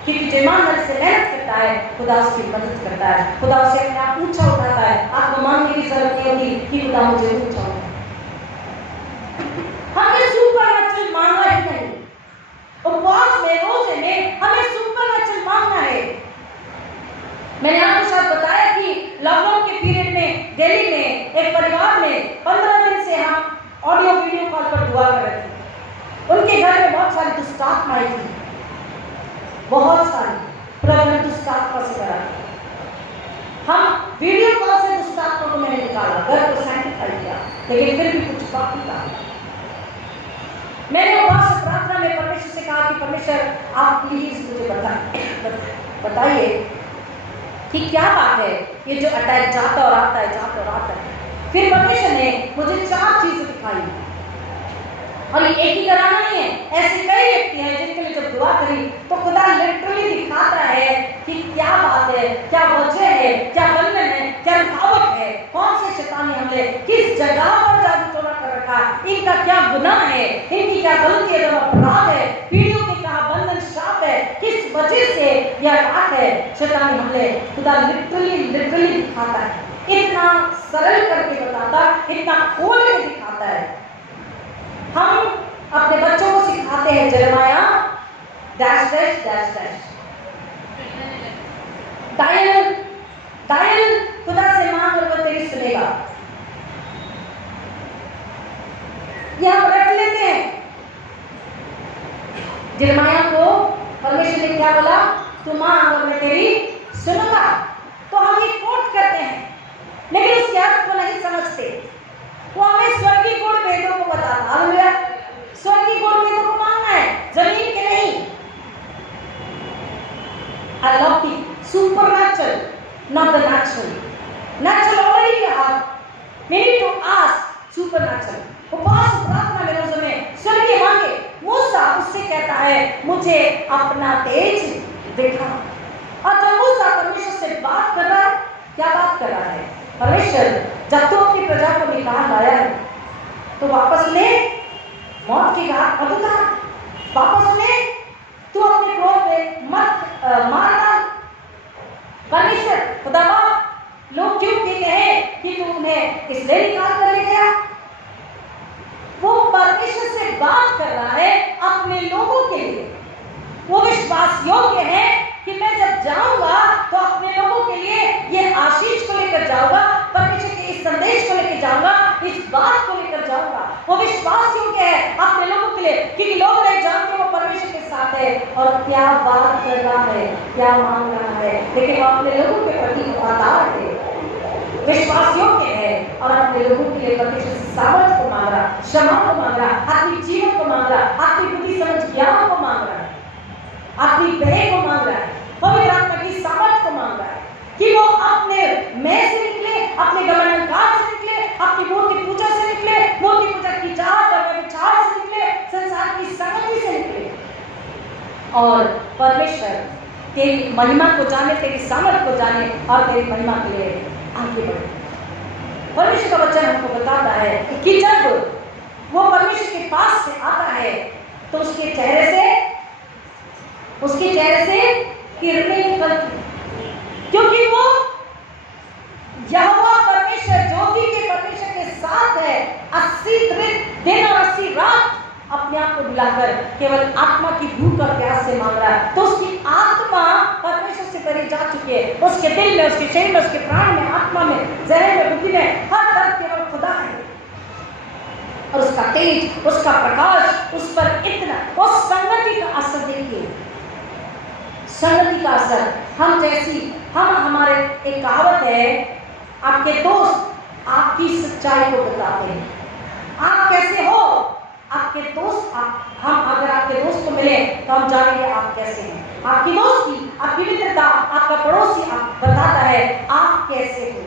क्योंकि जो ईमानदारी से मेहनत करता है खुदा उसकी मदद करता है, खुदा उसे अपने आप ऊंचा उठाता है। आपको मांगने की जरूरत नहीं होती कि खुदा मुझे ऊंचा उठाए, हमें सुपरनैचुरल मांगा ही नहीं, उपवास में, रोजे में हमें सुपरनैचुरल मैंने आपके साथ बताया कि लॉकडाउन के पीरियड में दिल्ली में एक परिवार में 15 दिन से हम ऑडियो वीडियो कॉल पर दुआ कर रहे थे। उनके घर में बहुत सारी दुष्टात्माएं थी, बहुत सारी। प्रभु ने दुष्टात्मा से करा, हम वीडियो कॉल से दुष्टात्मा को मैंने निकाला, घर को सैंटिफाई किया, लेकिन फिर भी कुछ बाकी था। मैंने उपवास प्रार्थना में परमेश्वर से कहा कि परमेश्वर आप प्लीज मुझे बताइए कि क्या बात है, ये जो अटैक जाता और आता है, जाता और आता है। फिर परमेश्वर ने मुझे 4 चीजें दिखाई, और ये एक ही कराना नहीं है, ऐसे कई व्यक्ति हैं जिनके लिए जब दुआ करी तो खुदा लिटरली दिखाता है कि क्या बात है, क्या वजह है, क्या बंधन है, क्या रुकावट है, कौन से शैतानी हमले, किस जगह पर जादू टोना कर रखा है, इनका क्या गुनाह है, इनकी क्या गलती है, अपराध है, पीढ़ियों के कहा बंधन श्राप है, किस वजह से यह अटैक है, शैतानी हमले। खुदा लिटरली दिखाता है, इतना सरल करके बताता, इतना खोल के दिखाता है। हम अपने बच्चों को सिखाते हैं जरमाया डैश डैश डैश डैश, डायल खुदा से मांग और वो तेरी सुनेगा। यह हम रख लेते हैं। जरमाया को परमेश्वर ने क्या बोला, तू मांग और मैं तेरी सुनूंगा। तो हम ये कोट करते हैं, लेकिन उसके अर्थ को नहीं समझते। वो हमें स्वर्गीय गुण वेदों को बताता, हालेलुया। स्वर्गीय गुण वेदों को मांगना है, जमीन के नहीं। अलौकिक, supernatural, not the natural. Natural already we have. We need to ask supernatural. उपवास प्रार्थना में रोज़ में स्वर्गीय मांगे। मूसा उससे कहता है मुझे अपना तेज दिखा। और जब मूसा परमेश्वर से बात कर रहा है, क्या बात कर रहा है? परमेश्वर जब तू अपनी प्रजा को निकाल लाया है तो वापस ले मौत की घाट मत उतार, वापस ले तू अपने क्रोध में मत मार डाल। परमेश्वर खुदा लोग क्यों कहते हैं कि तू उन्हें इसलिए निकाल कर ले गया? वो परमेश्वर से बात कर रहा है अपने लोगों के लिए। वो विश्वास योग्य है कि मैं जब जाऊंगा तो अपने लोगों के लिए ये आशीष को लेकर जाऊंगा, परमेश्वर के इस संदेश को लेकर जाऊंगा, इस बात को लेकर जाऊंगा। वो विश्वास योग्य है अपने लोगों के लिए, क्योंकि लोग नहीं जानते वो परमेश्वर के साथ है और क्या बात कर रहा है, क्या मांग रहा है, लेकिन वो अपने लोगों के प्रति वफादार है, विश्वास योग्य है और अपने लोगों के लिए परमेश्वर से सामर्थ को मांग रहा, क्षमा को मांग रहा, आत्मिक जीवन को मांग रहा, आत्मिक बुद्धि समझ ज्ञान को मांग रहा है, अपनी भय को मांग रहा है, पवित्र आत्मा की सामर्थ को मांग रहा है कि वो अपने मैं से निकले, अपने गमनांकार से निकले, अपनी मूर्ति पूजा से निकले, मूर्ति पूजा की चाहत और विचार से निकले, संसार की संगति से निकले और परमेश्वर तेरी महिमा को जाने, तेरी सामर्थ को जाने और तेरी महिमा के लिए आगे बढ़े। परमेश्वर का वचन हमको बताता है कि जब वो परमेश्वर के पास से आता है तो उसके चेहरे से किरणें निकलती, क्योंकि वो यहोवा परमेश्वर ज्योति के परमेश्वर के साथ है। 80 दिन और 80 रात अपने आप को मिलाकर केवल आत्मा की भूख और प्यास से मांग रहा है, तो उसकी आत्मा परमेश्वर से करीब जा चुकी है। उसके दिल में, उसके शरीर में, उसके प्राण में, आत्मा में, जहन में, बुद्धि में, हर तरफ केवल खुदा है और उसका तेज, उसका प्रकाश उस पर इतना, उस संगति का असर देखिए, संगति का असर। हम हमारे एक कहावत है, आपके दोस्त आपकी सच्चाई को बताते हैं। आप कैसे हो? आपके दोस्त हम अगर आपके दोस्त को मिले तो हम जानेंगे आप कैसे हैं। आपकी दोस्ती, आपकी मित्रता, आपका पड़ोसी आप बताता है आप कैसे हो।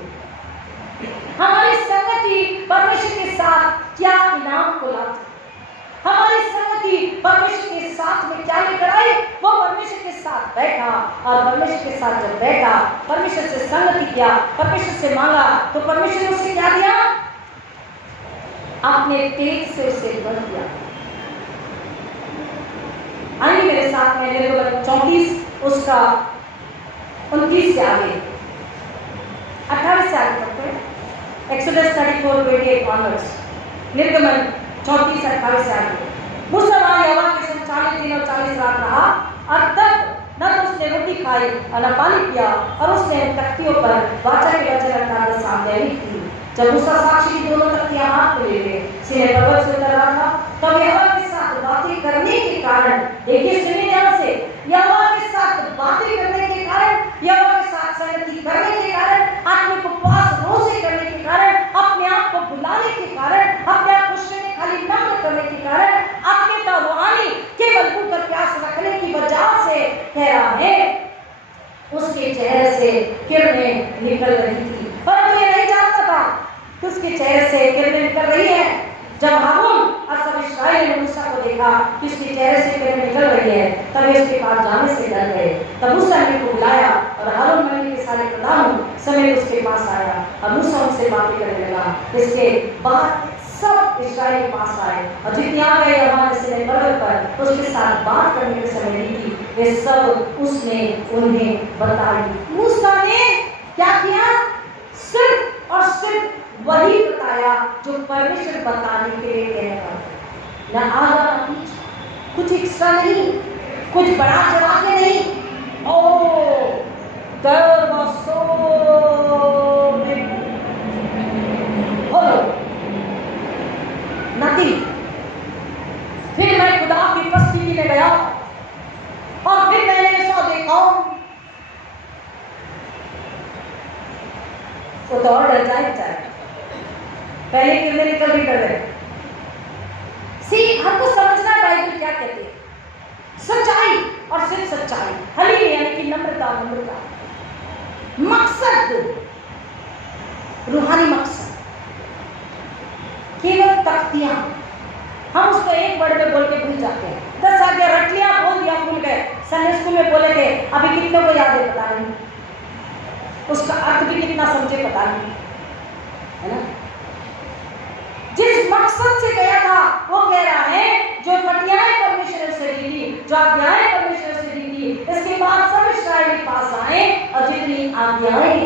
हमारी संगति परमेश्वर के साथ क्या इनाम को लाती, हमारी संगति परमेश्वर के साथ में क्या लेकर आई? वो परमेश्वर के साथ बैठा और परमेश्वर के साथ जब बैठा, परमेश्वर से संगति किया, परमेश्वर से मांगा, तो परमेश्वर ने उसे क्या दिया? अपने तेज से उसे भर दिया। आइए मेरे साथ में निर्गमन 34 उसका 29 से आगे 28 से आगे तक है। एक्सोडस 34:28 ऑनवर्ड्स, निर्गमन 34 28 से आगे। मूसा वहां यहोवा के संग 40 दिन और 40 रात रहा और तब न तो उसने रोटी खाई, पानी पिया और उसने तख्तियों पर वाचा के वचन अर्थात सामने लिख दी। जब मूसा साक्षी की दोनों तख्तियां हाथ में लेके सीने पर्वत से उतर रहा था, तब यहोवा के साथ बातें करने के कारण, देखिए सुनिए ध्यान से, यहोवा के साथ बातें करने के कारण, यहोवा के साथ संगति करने के कारण, आत्मिक उपवास रोजे करने के कारण, अपने आप को बुलाने के कारण, अपने आप को खाली नम्र करने के कारण, आत्मिकता रूहानी केवल भूख और प्यास रखने की वजह से कह रहा है उसके चेहरे से किरणें निकल रही थी। परंतु ये नहीं जानता था कि उसके चेहरे से किरणें निकल रही है। जब हारून और सब इस्राएल ने मूसा को देखा कि उसके चेहरे से किरणें निकल रही है, तब वे उसके पास जाने से डर गए। तब मूसा ने को बुलाया और हारून मंडली के सारे प्रधानों समेत उसके पास आया और मूसा उनसे बातें करने लगा। इसके बाद सब इस्राएल के पास आए और जितने आ गए हमारे सिने पर्वत पर उसके साथ बात करने के समय दी थी, वे सब उसने उन्हें बताई। मूसा ने क्या किया? सिर्फ और सिर्फ वही बताया जो परमेश्वर बताने के लिए कह रहा था। न आगा न पीछे, कुछ एक्स्ट्रा नहीं, कुछ बड़ा चढ़ा के नहीं। ओ there was so big hollow, nothing। फिर मैं खुदा की उपस्थिति में गया और फिर मैंने ऐसा देखा, वो तो और डर जाए पहले कितने निकल भी कर रहे। सी हमको समझना बाइबल क्या कहते हैं, सच्चाई और सिर्फ सच्चाई, हली यानी कि नम्रता, नम्रता मकसद, रूहानी मकसद, केवल तख्तियां। हम उसको एक वर्ड में बोल के भूल जाते हैं। 10 आगे रट लिया, बोल दिया, भूल गए। संडे स्कूल में बोले थे, अभी कितनों को याद है पता नहीं, उसका अर्थ भी कितना समझे पता नहीं, है ना। जिस मकसद से गया था वो कह रहा है, जो पटियाएं परमेश्वर से दी थी, जो आज्ञाएं परमेश्वर से दी थी, इसके बाद सब इस्राएल के पास आए और जितनी आज्ञाएं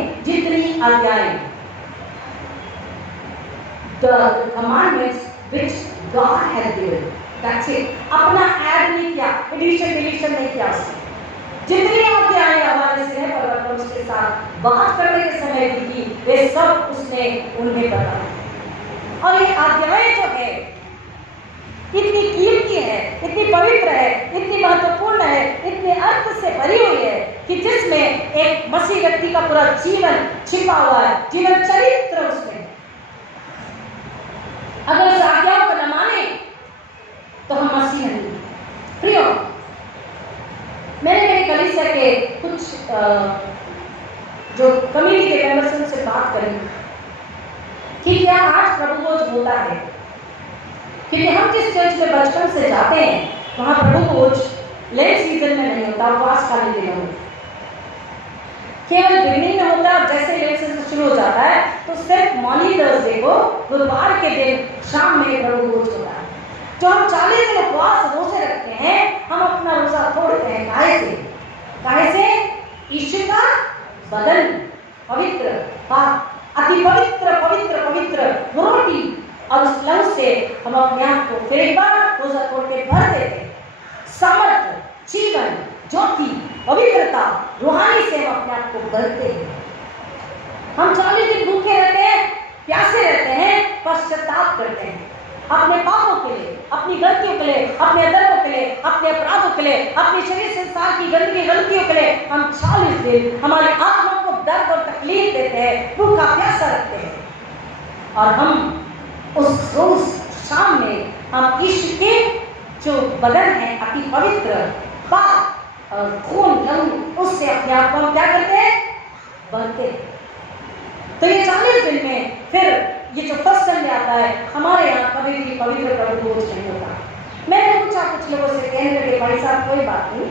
the commandments which God had given, that's it। अपना ऐड नहीं किया, एडिशन डिलीशन नहीं किया उसने। जितनी आज्ञाएं हमारे सिने पर्वत पर उसके साथ बात करने के समय दी थी, वे सब उसने उन्हें बताया। और ये आज्ञाएं जो है इतनी कीमती है, इतनी पवित्र है, इतनी महत्वपूर्ण है, इतने अर्थ से भरी हुई है कि जिसमें एक मसीह व्यक्ति का पूरा जीवन छिपा हुआ है, जीवन चरित्र उसमें। अगर उस आज्ञाओं को न माने तो हम मसीह नहीं। प्रियो, मैंने मेरी कलीसिया के कुछ जो कम्युनिटी के मेंबर्स से बात करी कि क्या आज प्रभु भोज होता है, क्योंकि हम जिस चर्च में बचपन से जाते हैं वहां प्रभु भोज लेट सीजन में नहीं होता, उपवास खाली दिनों में केवल बिगनिंग में होता है। जैसे लेट सीजन शुरू हो जाता है तो सिर्फ मॉर्निंग थर्सडे को, बुधवार के दिन शाम में प्रभु भोज होता है। जो हम 40 दिन उपवास रोजे रखते हैं, हम अपना रोजा तोड़ते हैं। काहे से? ईश्वर का बदन पवित्र, अति पवित्र पवित्र पवित्र रोटी, और उस लहू से हम अपने आप को फिर एक बार रोजा तोड़ के भर देते हैं। सामर्थ्य, जीवन, ज्योति, पवित्रता, रूहानी से हम अपने आप को भरते हैं। हम 40 दिन भूखे रहते हैं, प्यासे रहते हैं, पश्चाताप करते हैं अपने पापों के लिए, अपनी गलतियों के लिए, अपने अधर्मों के लिए, अपने अपराधों के लिए, अपने शरीर संसार की गंदगी गलतियों के लिए। हम 40 दिन हमारी आत्मा को दर्द और तकलीफ देते हैं, भूखा प्यासा रखते हैं। और हम उस रोज शाम में हम ईश्वर के जो बदन है, अति पवित्र पाप और खून लहू, उससे अपने आप को हम क्या करते हैं? भरते हैं। तो ये 40 दिन में फिर ये जो फर्स्ट संडे आता है, हमारे यहाँ कभी भी पवित्र प्रभु भोज नहीं होता। मैंने पूछा कुछ लोगों से, कहने लगे भाई साहब कोई बात नहीं,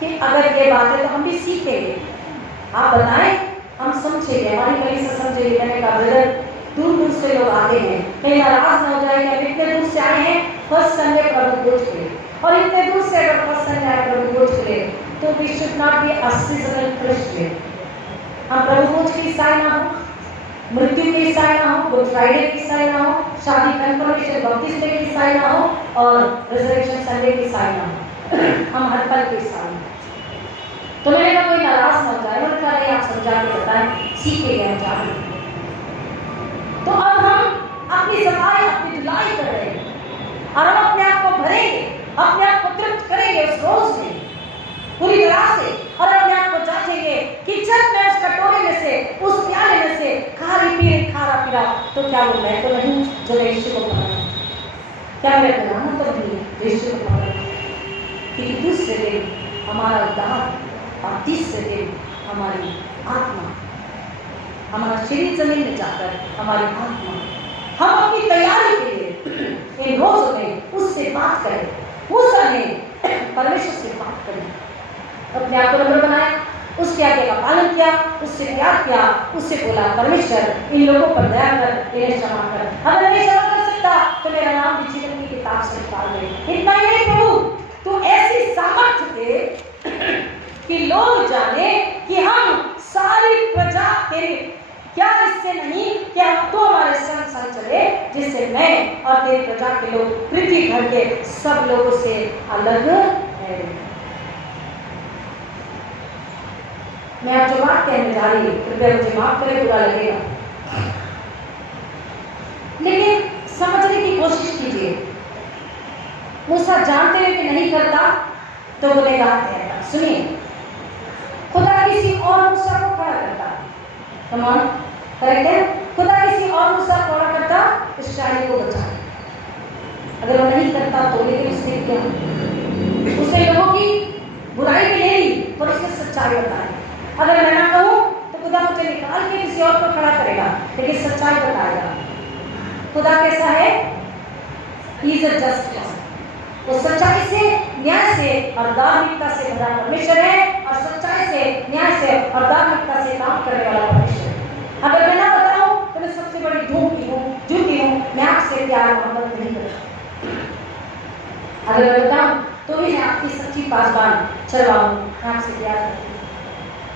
कि अगर ये बात है तो हम भी सीखेंगे, आप बताएं, हम समझेंगे, हमारी कहीं से समझेंगे। मैंने कहा ब्रदर, दूर दूर से लोग आते हैं, कहीं नाराज ना हो जाएंगे, अब इतने दूर से आए हैं फर्स्ट संडे प्रभु भोज के लिए, और इतने दूर से अगर फर्स्ट संडे आए प्रभु भोज के लिए, तो we should not be a seasonal Christian. हम प्रभु भोज के ईसाई ना हो, मृत्यु के ईसाई ना हो, गुड फ्राइडे के ईसाई ना हो, शादी कन्फर्मेशन बपतिस्मे के ईसाई ना हो, और रिजरेक्शन संडे के ईसाई ना हो। हम हर पल के ईसाई हैं। तो मैंने कहा कोई नाराज ना हो जाए, मैंने कहा नहीं आप समझा के बताएं, सीख के गए जा रहे। तो अब हम अपनी सफाई अपनी धुलाई कर रहे हैं और हम अपने आप को भरेंगे, अपने आप को तृप्त करेंगे उस रोज में पूरी तरह से, और अपने आप को जांचेंगे कि जब मैं उस कटोरे में से उस प्याले में से खा रहा तो क्या वो मैं तो नहीं जो यीशु को पकड़ा, क्या मैं बनाना तो नहीं है यीशु को पकड़ा। क्योंकि दूसरे दिन हमारा उद्धार और तीसरे दिन हमारी आत्मा, हमारा शरीर जमीन में जाकर हमारी आत्मा, हम अपनी तैयारी के लिए इन रोजों में उससे बात करें, मूसा ने परमेश्वर से बात करें, अपने आप को नम्र बनाया, उसके आज्ञा का पालन किया, उससे प्यार किया, उससे बोला परमेश्वर इन लोगों पर दया कर, इन्हें क्षमा कर, अगर नहीं क्षमा कर सकता तो मेरा नाम भी जीवन की किताब से निकाल दे। इतना ही नहीं प्रभु, तू ऐसी सामर्थ्य दे कि लोग जाने कि हम सारी प्रजा तेरे, क्या इससे नहीं कि हम तो हमारे संग संग चले, जिससे मैं और तेरी प्रजा के लोग पृथ्वी भर के सब लोगों से अलग है। मैं आप जो बात कहने जा रही हूँ कृपया मुझे माफ करें, बुरा लगेगा, लेकिन समझने की कोशिश कीजिए। मूसा जानते हुए कि नहीं करता तो गुनहगार कहता। सुनिए, खुदा किसी और मूसा को खड़ा करता, कमान करेक्ट है, खुदा किसी और मूसा को खड़ा करता इस शायरी को बचा, अगर वो नहीं करता तो, लेकिन उसने किया, उसने लोगों की बुराई भी ले ली और उसने सच्चाई बताई। अगर मैं ना कहूं तो खुदा मुझे निकाल के किसी और को खड़ा करेगा, लेकिन सच्चाई बताएगा। खुदा कैसा है? He is a just God। वो सच्चाई से, न्याय से और धार्मिकता से भरा परमेश्वर है, और सच्चाई से, न्याय से और धार्मिकता से काम करने वाला परमेश्वर है। अगर मैं ना बताऊं तो मैं सबसे बड़ी झूठी हूं, मैं आपसे प्यार मोहब्बत नहीं करता। अगर मैं बताऊं तो भी मैं आपकी सच्ची पासबान चलवाऊं, मैं आपसे प्यार करती हूं।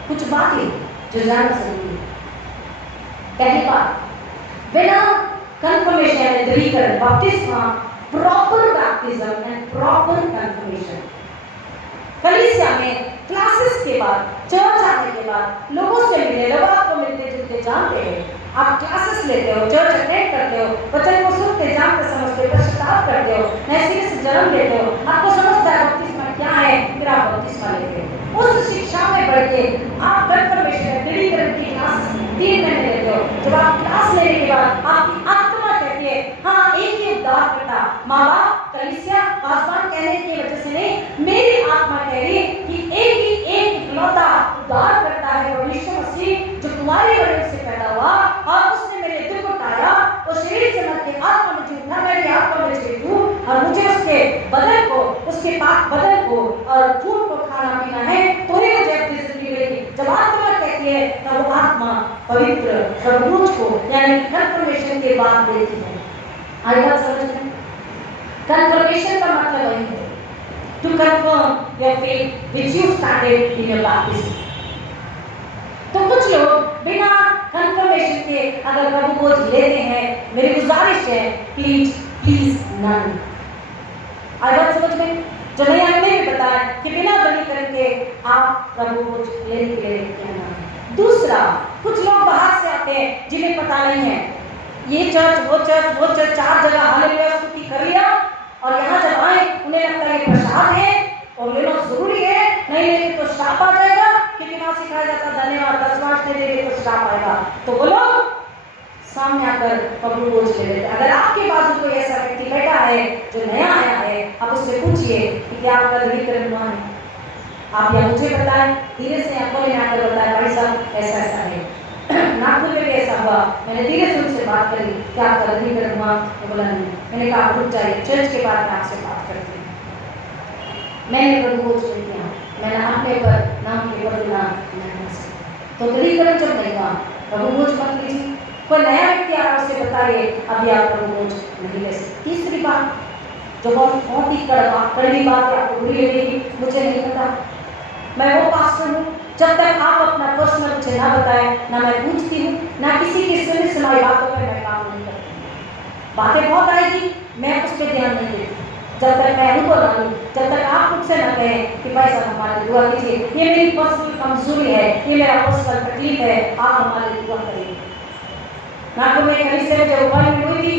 कुछ बातें जो जानना जरूरी है। पहली बात, बिना कंफर्मेशन दृढ़ीकरण बपतिस्मा, proper baptism and proper confirmation. कलीसिया में क्लासेस के बाद, चर्च आने के बाद लोगों से मिले, लोग आपको मिलते जुलते जानते हैं, आप क्लासेस लेते हो, चर्च अटेंड करते हो, वचन को सुनते जानते समझते पश्चाताप करते हो, नए सिरे से जन्म लेते हो, आपको समझता है बपतिस्मा क्या है, फिर आप बपतिस्मा लेते हो। उस शिक्षा में बढ़ के आप कंफर्मेशन दृढ़ीकरण की क्लास 3 महीने लेते हो। जब आप क्लास लेने के बाद आपकी आत्मा कहती है हाँ एक ही उद्धार करता, माँ बाप कलीसिया पासवान कहने की वजह से नहीं, मेरी आत्मा कह रही कि एक इकलौता उद्धार करता है वो यीशु मसीह, जो तुम्हारे वजह से पैदा हुआ और उसने मेरे दुख उठाया, वो शरीर से मर के आत्मा में उठा, मेरी आत्मा में जीवित हूँ, और मुझे उसके बदन को, उसके पाक बदन को और खून को खाना पीना है, तो ही मुझे अपनी जिंदगी मिलेगी। जब आत्मा कहती है तब वो आत्मा पवित्र प्रभु को यानी कंफर्मेशन के बाद देती है। आई बात समझ में? कंफर्मेशन का मतलब वही है, to confirm your faith which you started in your baptism. तो कुछ लोग बिना कंफर्मेशन के अगर प्रभु को लेते हैं, मेरी गुजारिश है प्लीज नन। आई बात समझ में? जो नहीं हमने भी बताया कि बिना दृढ़ीकरण के आप प्रभु को लेने के लिए कहना। दूसरा, कुछ लोग बाहर से आते हैं जिन्हें पता नहीं है, ये चर्च वो चर्च 4 जगह हालेलुया स्तुति कर लिया, और यहाँ जब आए उन्हें लगता है ये प्रसाद है और लेना जरूरी है, नहीं लेंगे तो श्राप आ जाएगा, क्योंकि वहां सिखाया जाता धन्यवाद 10 वर्ष नहीं लेंगे तो श्राप आएगा। तो वो लोग सामने आकर प्रभु को ले लेते। अगर आपके बाजू कोई ऐसा व्यक्ति बैठा है जो नया आया है, आप उससे पूछिए कि क्या आपका दृढ़ीकरण हुआ है, आप या मुझे बताएं, धीरे से आपको लेने आकर बताएं भाई साहब ऐसा ऐसा है, नागपुर में भी ऐसा हुआ, मैंने धीरे से उनसे बात करी कि आपका दृढ़ीकरण हुआ, तो बोला नहीं। मैंने कहा आप रुक जाइए, चर्च के बाद मैं आपसे बात करती हूँ। मैंने प्रभु को छोड़ दिया, मैंने अपने पर नाम के बदला तो दृढ़ीकरण जब नहीं हुआ, प्रभु बोझ मत लीजिए। कोई नया व्यक्ति आ रहा है उसे बताइए अभी आप प्रभु बोझ नहीं ले सकते। तीसरी बात जो बहुत ही कड़वी बात है, आपको बुरी लगेगी, मुझे नहीं पता, मैं वो पास्टर हूँ, जब तक आप अपना पर्सनल मुझे ना बताएं, ना मैं पूछती हूँ, ना किसी की सुनाई बातों पर मैं काम नहीं करती। बातें बहुत आएगी, मैं उस पर ध्यान नहीं देती, जब तक मैं उनको ना दूं, जब तक आप मुझसे ना कहें कि भाई साहब हमारे दुआ कीजिए, ये मेरी पर्सनल कमजोरी है, ये मेरा पर्सनल तकलीफ है, आप हमारे दुआ करिए। नागपुर में कलीसिया में जब उपाधि हुई थी,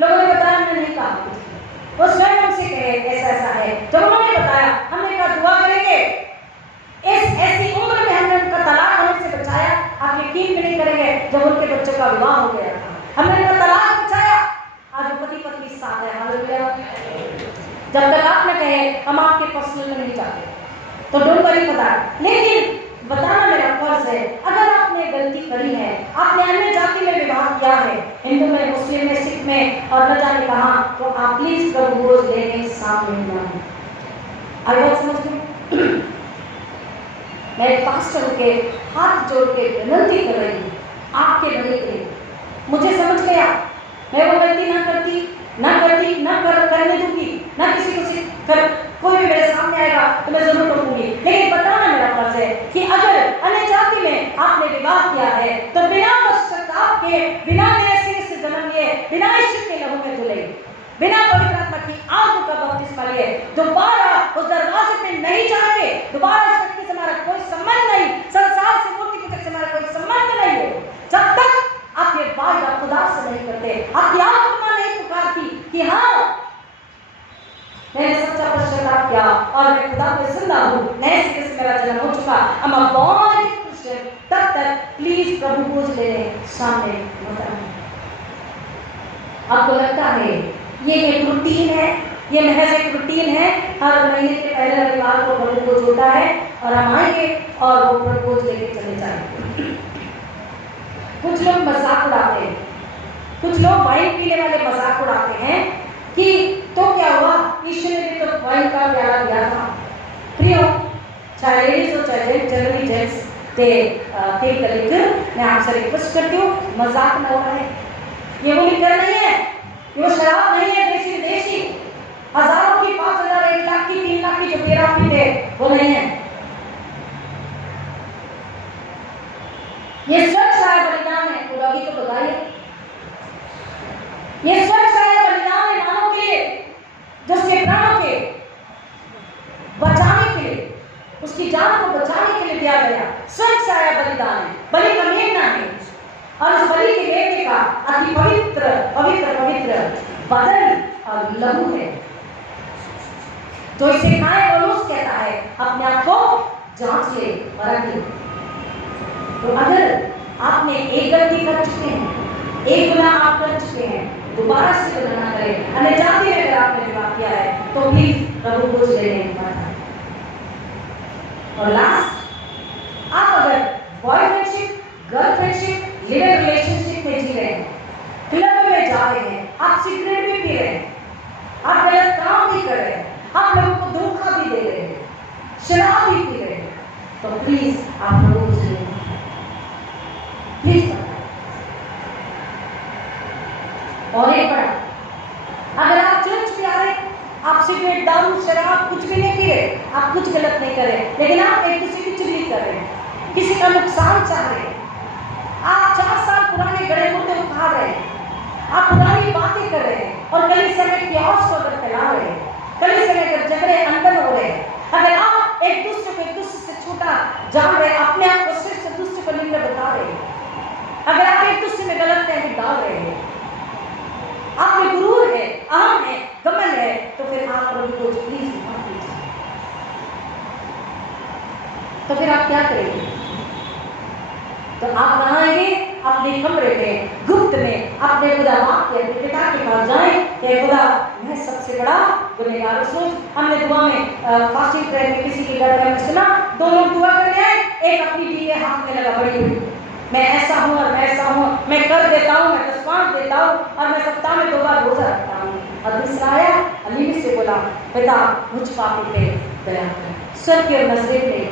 लोगों ने बताया, मैंने नहीं कहा कुछ, वो स्वयं हमसे कहे ऐसा ऐसा है। जब उन्होंने बताया, हमने कहा दुआ करेंगे। ऐसी उम्र में हमने उनका तलाक होने से बचाया, आप यकीन भी नहीं करेंगे, जब उनके बच्चों का विवाह हो गया था, हमने उनका तलाक बचाया। आज पति पत्नी साथ है, हालेलुया। जब तक आप न कहे हम आपके पर्सनल में नहीं जाते, तो डोंट वरी फॉर दैट। लेकिन बताना मेरा फर्ज है, अगर आपने गलती करी है, आपने अन्य जाति में विवाह किया है, हिंदू में, मुस्लिम में, सिख में और न जाने कहां, तो आप प्लीज प्रभु बोझ लेने सामने न आए। आई बात समझ गए? मैं एक पास्टर के हाथ जोड़ के विनती कर रही हूँ, आपके भले के लिए। मुझे समझ गया, मैं वो गलती ना करती, करने दूंगी, ना किसी को कोई भी मेरे सामने आएगा तो मैं जरूर टोकूंगी। लेकिन बताना मेरा फर्ज है कि अगर अन्य जाति में आपने विवाह किया है, तो बिना पश्चाताप के, बिना नए सिरे से जन्म लिए, बिना ईश्वर के लहू में धुले, बिना पवित्र आत्मा की आग का बपतिस्मा लिए, दोबारा उस दरवाजे पे नहीं जाके, दोबारा इस व्यक्ति से हमारा कोई संबंध नहीं, संसार से, मूर्ति पूजक से हमारा कोई संबंध नहीं हो, जब तक आप ये वादा खुदा से नहीं करते, आपकी आत्मा नहीं पुकारती कि हाँ मैंने सच्चा पश्चाताप किया और मैं खुदा पे जिंदा हूँ, नए सिरे से मेरा जन्म हो चुका, I'm a born again Christian, तब तक प्लीज प्रभु बोझ लेने सामने मत आइए। आपको लगता है ये एक रूटीन है, ये महज एक रूटीन है, हर महीने के पहले रविवार को प्रभु बोझ होता है और हम आएंगे और वो प्रभु बोझ लेके चले जाएंगे। कुछ लोग मजाक उड़ाते हैं, कुछ लोग वाइन पीने वाले मजाक उड़ाते हैं कि तो क्या हुआ, ईश्वर ने भी तो वाइन का प्याला दिया था। प्रियो, चाहे लेडीज हो चाहे gents, generally gents take the liquor, मैं आपसे रिक्वेस्ट करती हूँ मजाक न उड़ाएं। ये वो लिकर नहीं है, ये वो शराब नहीं है देशी विदेशी, हजारों की, 5,000, 1 लाख की, 3 लाख की जो तेरा पीते वो नहीं है। ये स्वच्छ आया बलिदान है, खुदा की तो बधाई है। ये स्वच्छ आया बलिदान है मानव के लिए, जो उसके प्राणों के बचाने के लिए, उसकी जान को बचाने के लिए दिया गया स्वच्छ आया बलिदान है, बलि का मेमना है। और उस बलि के मेमने का अति पवित्र पवित्र पवित्र बदन और लहू है। तो इसे खाए पौलुस कहता है अपने आप को जांच ले, परख ले। तो अगर आपने एक गलती कर चुके हैं, एक गुनाह आप कर चुके हैं, दोबारा से गुनाह ना करें। अन्य जाति में अगर आपने विवाह किया है तो प्लीज प्रभु बोझ लेने मत आए। और लास्ट, आप अगर बॉयफ्रेंडशिप, गर्लफ्रेंडशिप, लिविंग रिलेशनशिप में जी रहे हैं, क्लब में जा रहे हैं, आप सिगरेट भी पी रहे हैं, आप गलत काम भी कर रहे हैं, आप लोगों को धोखा भी दे रहे हैं, शराब भी पी रहे हैं, तो प्लीज आप प्रभु बोझ लेने प्लीज। और एक बड़ा, अगर आप चर्च में आ रहे, आप सिगरेट, दारू, शराब कुछ भी नहीं पी रहे, आप कुछ गलत नहीं कर रहे, लेकिन आप एक दूसरे की चुगली कर रहे हैं, किसी का नुकसान चाह रहे हैं, आप 4 साल पुराने गड़े मुद्दे उठा रहे हैं, आप पुरानी बातें कर रहे हैं और कलीसिया में कियोस्क को अगर फैला रहे हैं, कलीसिया में अगर झगड़े अनबन हो रहे हैं, अगर आप एक दूसरे को एक दूसरे से छोटा जान रहे, अपने आप को सिर्फ से दूसरे को निम्न बता रहे हैं, अगर आप एक दूसरे में गलत फहमी डाल रहे हैं, आप में गुरूर है, अहम है, गमन है, तो फिर आप प्रभु को प्लीज माफ कीजिए। तो फिर आप क्या करेंगे? तो आप आएंगे अपने कमरे में, गुप्त में, अपने खुदा बाप के, अपने पिता के पास जाएं कि खुदा मैं सबसे बड़ा गुनहगार हूं। हमने दुआ में फास्टिंग प्रेयर में किसी के घर में सुना, 2 लोग दुआ करने आए, एक अपनी बीवी हाथ में लगा बड़ी हुई, मैं ऐसा हूँ और मैं ऐसा हूँ, मैं कर देता हूँ, मैं दशवांश देता हूँ और मैं सप्ताह में 2 बार रोजा रखता हूँ। और दूसरा आया, अली से बोला, पिता मुझ पापी पे दया कर, स्वर्ग की और नजरें में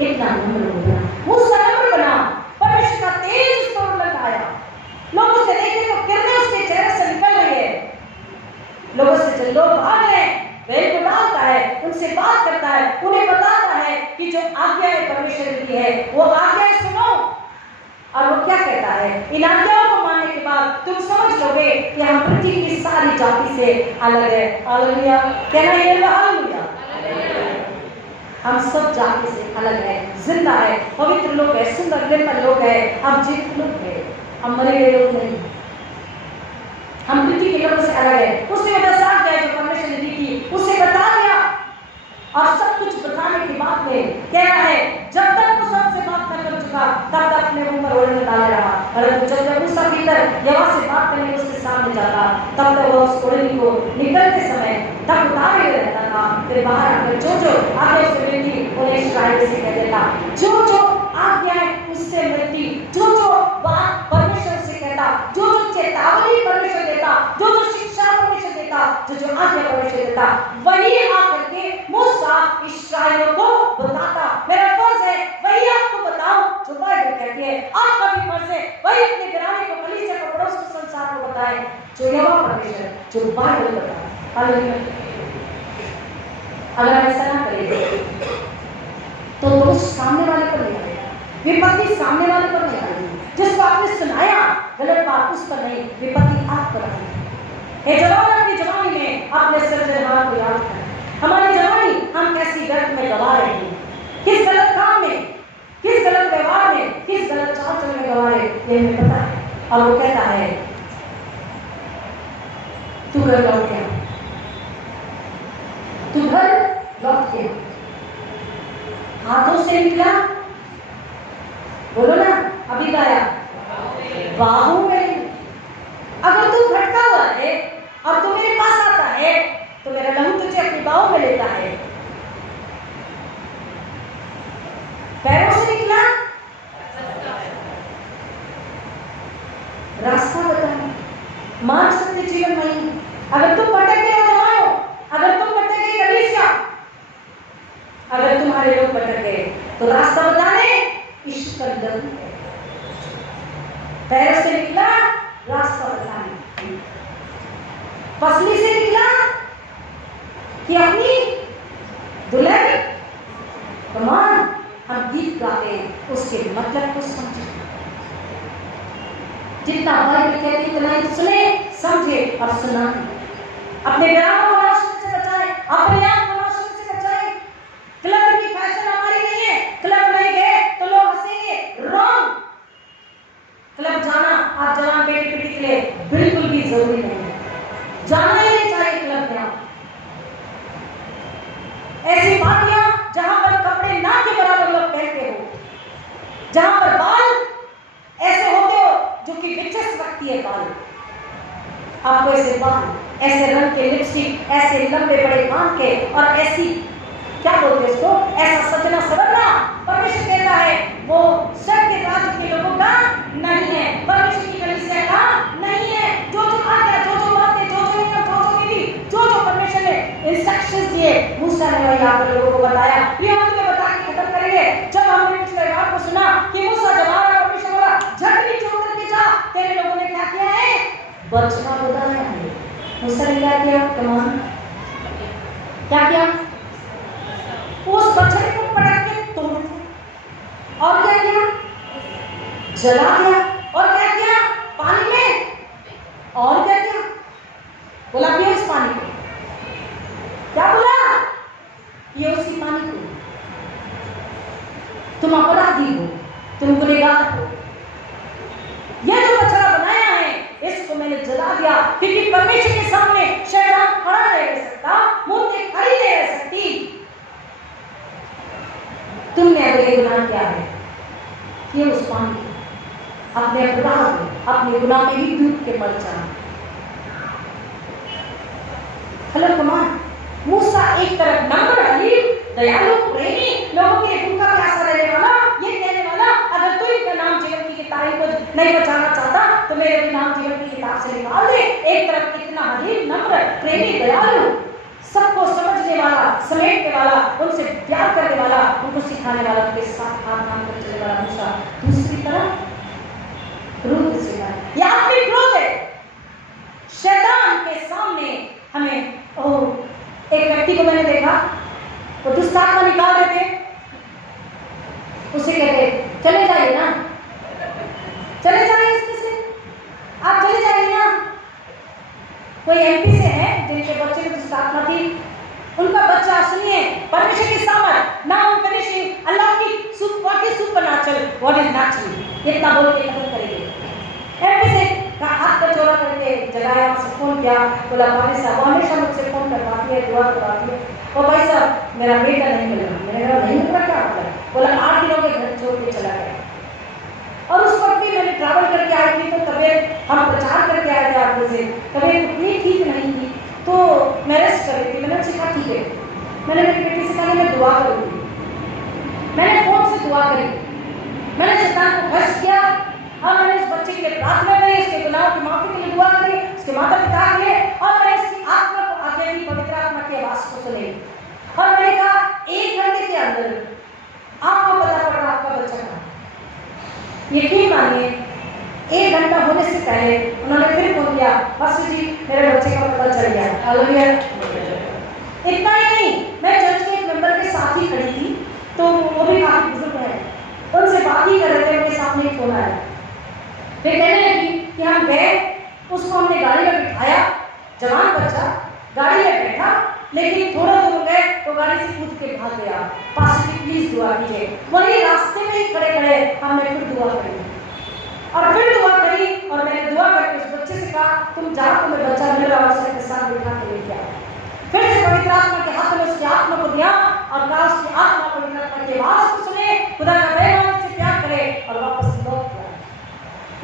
इतना नम्र हो गया, वो नम्र बना, परमेश्वर का तेज उस पर लगाया, लोग उसे देखे तो किरणें उसके चेहरे से निकल रही है, लोगों से जो लोग भाग रहे हैं, वह को डालता है, उनसे बात करता है, उन्हें बताता है कि जो आज्ञाएं परमेश्वर की है वो आज्ञाएं सुनो। और वो क्या कहता है, इन आज्ञाओं को मानने के बाद तुम समझ लोगे कि हम पृथ्वी की सारी जाति से अलग है। हालेलुया, कहना ये हालेलुया। हम सब जाति से अलग है, जिंदा है, पवित्र लोग है, सुंदर निर्मल लोग है, हम जीवित लोग है, हम मरे हुए लोग नहीं। हम पृथ्वी के लोगों से अलग है। उसने बता दिया जो परमेश्वर ने दी थी, उसे बता दिया और सब कुछ बताने के बाद में कह रहा है जब तक वो सबसे बात न कर चुका तब तक अपने मुंह पर ओढ़ने डाले रहा। परंतु जब मूसा भीतर यहोवा से बात करने उसके सामने जाता तब तक वह उस ओढ़नी को निकलते समय तब उतारे हुए रहता था। फिर बाहर आकर जो आगे उससे मिलती उन्हें इस्राएल से कह देता, जो आज्ञाएं उससे मिलती, जो बात परमेश्वर से कहता, जो चेतावनी परमेश्वर देता, जो शिक्षा परमेश्वर देता, जो आज्ञा परमेश्वर देता, वही आकर के मूसा इस्राएलियों को बताता। मेरा फर्ज है वही आपको बताऊं जो बाइबल कहती है। आपका भी फर्ज है वही अपने घराने को, कलीसिया को, पड़ोस को, संसार को बताए जो यहोवा परमेश्वर, जो बाइबल बताए। हालेलुया। अगर ऐसा ना करेंगे तो दोष सामने वाले पर नहीं आएगा, विपत्ति सामने वाले पर नहीं आएगी। जिसको आपने सुनाया गलत बात उस पर नहीं, विपत्ति आप पर आएगी। ये जवान अपनी जवानी में अपने सृजनहार को याद करें। हमारी जवानी हम कैसी गर्त में गवा रहे हैं, किस गलत काम में, किस गलत व्यवहार में, किस गलत चाल चलन में गवा रहे हैं, ये हमें पता है। और वो कहता है तू घर लौट गया, तू घर लौट गया, हाथों से निकला, बोलो ना, अभी गाया बाहू में। अगर तू भटका हुआ है और तू मेरे पास आता है तो मेरा लहू तुझे अपनी बाहों में लेता है। पैरों से निकला, रास्ता बताना, मार्ग सत्य जीवन नहीं। अगर तुम भटक गए हो, अगर तुम भटक गए कलीसिया, अगर तुम्हारे लोग भटक गए तो रास्ता बताने ईश्वर का दर्द है। पैरों से निकला, रास्ता बताने, पसली से निकला कि अपनी दुल्हन, कमान हम गीत गाते हैं उसके मतलब को समझे। जितना बाइबल कहती उतना ही सुने, समझे और सुनाए। अपने ग्रामों को नाशवन से बचाए, अपने आप को नाशवन से बचाए। क्लब की फैशन हमारी नहीं है, क्लब नहीं गए तो लोग हंसेंगे, रॉन्ग। क्लब जाना आप जवान बेटी बेटी के लिए बिल्कुल भी जरूरी नहीं है, जाना ही नहीं चाहिए क्लब में। ऐसी पार्टियां जहां पर कपड़े ना के बराबर लोग पहनते हो, जहां पर बाल ऐसे होते हो जो कि विचस रखती है बाल, आपको ऐसे बाल, ऐसे रंग के लिपस्टिक, ऐसे लंबे बड़े बांध के और ऐसी क्या बोलते हैं इसको, ऐसा सजना सवरना परमेश्वर कहता है वो स्वर्ग के राज्य के लोगों का नहीं है, परमेश्वर की कलीसिया का नहीं है। जो आज्ञा, जो बातें, जो विधि, जो परमेश्वर ने इंस्ट्रक्शंस दिए, मूसा ने वही आप लोगों को बताया। ये हम तुम्हें बता के खत्म करेंगे। जब हमने पिछले बार को सुना कि मूसा जब आ रहा, परमेश्वर बोला झट नीचे उतर के जा, तेरे लोगों ने क्या किया है, बचना बताया है। मूसा ने क्या किया, कमान क्या किया, उस बछड़े को पटक के तोड़ दिया और क्या किया, जला दिया और क्या किया, पानी में, और क्या किया, बोला पियो उस पानी को, क्या बोला, पियो उसी पानी को। तुम अपराधी हो, तुम गुनहगार हो, यह जो बछड़ा बनाया है इसको मैंने जला दिया, क्योंकि परमेश्वर के सामने शैतान खड़ा नहीं रह सकता, मूर्ति खड़ी नहीं रह सकती। तुमने अगर गुनाह किया है, ये उस पानी अपने अपराध, अपने गुनाह में ही डूब के मर जाना। हेलो कमान, मूसा एक तरफ नम्र, अलीम, दयालु, प्रेमी, लोगों के भूखा प्यासा रहने वाला, ये कहने वाला अगर तू इनका नाम जीवन की किताब को नहीं बचाना चाहता तो मेरे भी नाम जीवन की किताब से निकाल दे। एक तरफ इतना अलीम, नम्र, प्रेमी, दयालु, सबको समझने वाला, समेटने वाला, उनसे प्यार करने वाला, उनको सिखाने वाला, उनके साथ हाथ थाम कर चलने वाला मूसा, दूसरी तरफ क्रोध से ये आखिरी क्रोध है। शैतान के सामने हमें एक व्यक्ति को मैंने देखा, वो दुष्ट आत्मा निकाल रहे थे, उसे कहते चले जाइए ना, चले जाइए इसमें से, आप चले जाइए ना, कोई एमपी से है जिनके बच्चे की दुष्ट आत्मा थी, उनका बच्चा, सुनिए, परमेश्वर की सामर्थ, नाउ फिनिशिंग अल्लाह की what is supernatural, what is natural, इतना बोल के खत्म करेंगे। एमपी से का हाथ का चौड़ा करके जगाया, उसे फोन किया, बोला भाई साहब, वो हमेशा मुझसे फोन करवाती है, दुआ करवाती है, और भाई साहब मेरा बेटा नहीं मिल रहा। मैंने कहा नहीं मिल रहा, क्या होता है? बोला 8 दिनों के घर छोड़ के चला गया। और उस वक्त भी मैंने ट्रैवल करके आई थी, तो तबीयत, हम प्रचार करके आए थे 8 बजे, तबीयत उतनी ठीक नहीं थी, तो मैं रेस्ट कर रही थी। मैंने उससे कहा ठीक है, मैंने मेरी बेटी से कहा मैं दुआ करूँगी, मैंने फोन से दुआ करी, मैंने शैतान को भस्म किया, और मैंने उस बच्चे के लिए प्रार्थना करी, उसके गुनाहों की माफी के लिए दुआ करी, उसके माता पिता के लिए, और मैंने उसकी आत्मा को आज्ञा दी, पवित्र आत्मा की आवाज को सुने, और मैंने कहा 1 घंटे के अंदर आपको पता पड़ा आपका बच्चा कहाँ। यकीन मानिए 1 घंटा होने से पहले उन्होंने फिर फोन किया, पास्टर जी मेरे बच्चे का पता चल गया। हालेलुया। इतना ही नहीं, मैं चर्च के एक मेंबर के साथ ही खड़ी थी, तो वो भी काफी बुजुर्ग है, उनसे बात ही कर रहे थे, उनके सामने फोन आया, फिर कहने लगी कि हम गए, उसको हमने गाड़ी में बिठाया, जवान बच्चा गाड़ी में बैठा, लेकिन थोड़ा दूर गए तो गाड़ी से कूद के भाग गया। पास्टर जी प्लीज दुआ कीजिए। वही रास्ते में ही खड़े खड़े हमने फिर दुआ करी, और फिर दुआ करी, और मैंने दुआ करके उस बच्चे से कहा तुम जाओ, तुम्हें बच्चा मिल रहा है, के साथ बिठा के लेके आओ। फिर से पवित्र आत्मा के हाथ में उसकी आत्मा को दिया, और कहा उसकी आत्मा पवित्र आत्मा की आवाज को सुने, खुदा का बेईमान से प्यार करे, और वापस लौट गया।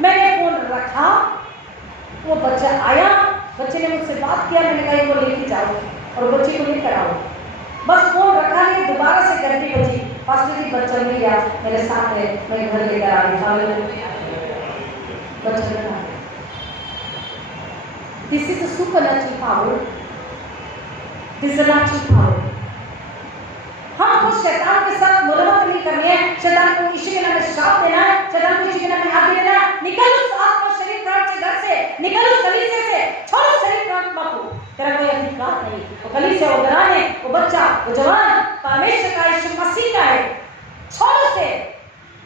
मैंने फोन रखा, वो बच्चा आया, बच्चे ने मुझसे बात किया, मैंने कहा वो लेके जाओ और बच्चे को लेकर आओ। बस फोन रखा नहीं, दोबारा से घंटी बजी, पास्टर जी बच्चा मिल गया, मेरे साथ है, मैं घर लेकर आ गई। बच्चा this is a supernatural power, this is a natural power. हमको शैतान के साथ मुलाकात नहीं करनी है, शैतान को यीशु के नाम में श्राप देना है, शैतान को यीशु के नाम में आज्ञा देना है, निकल उस आत्मा शरीर प्राण से, घर से निकल, उस कलीसिया से छोड़ शरीर प्राण आत्मा को, तेरा कोई अधिकार नहीं। वो कलीसिया, वो घराने, वो बच्चा, वो जवान परमेश्वर का, यीशु मसीह का है, छोड़ उसे,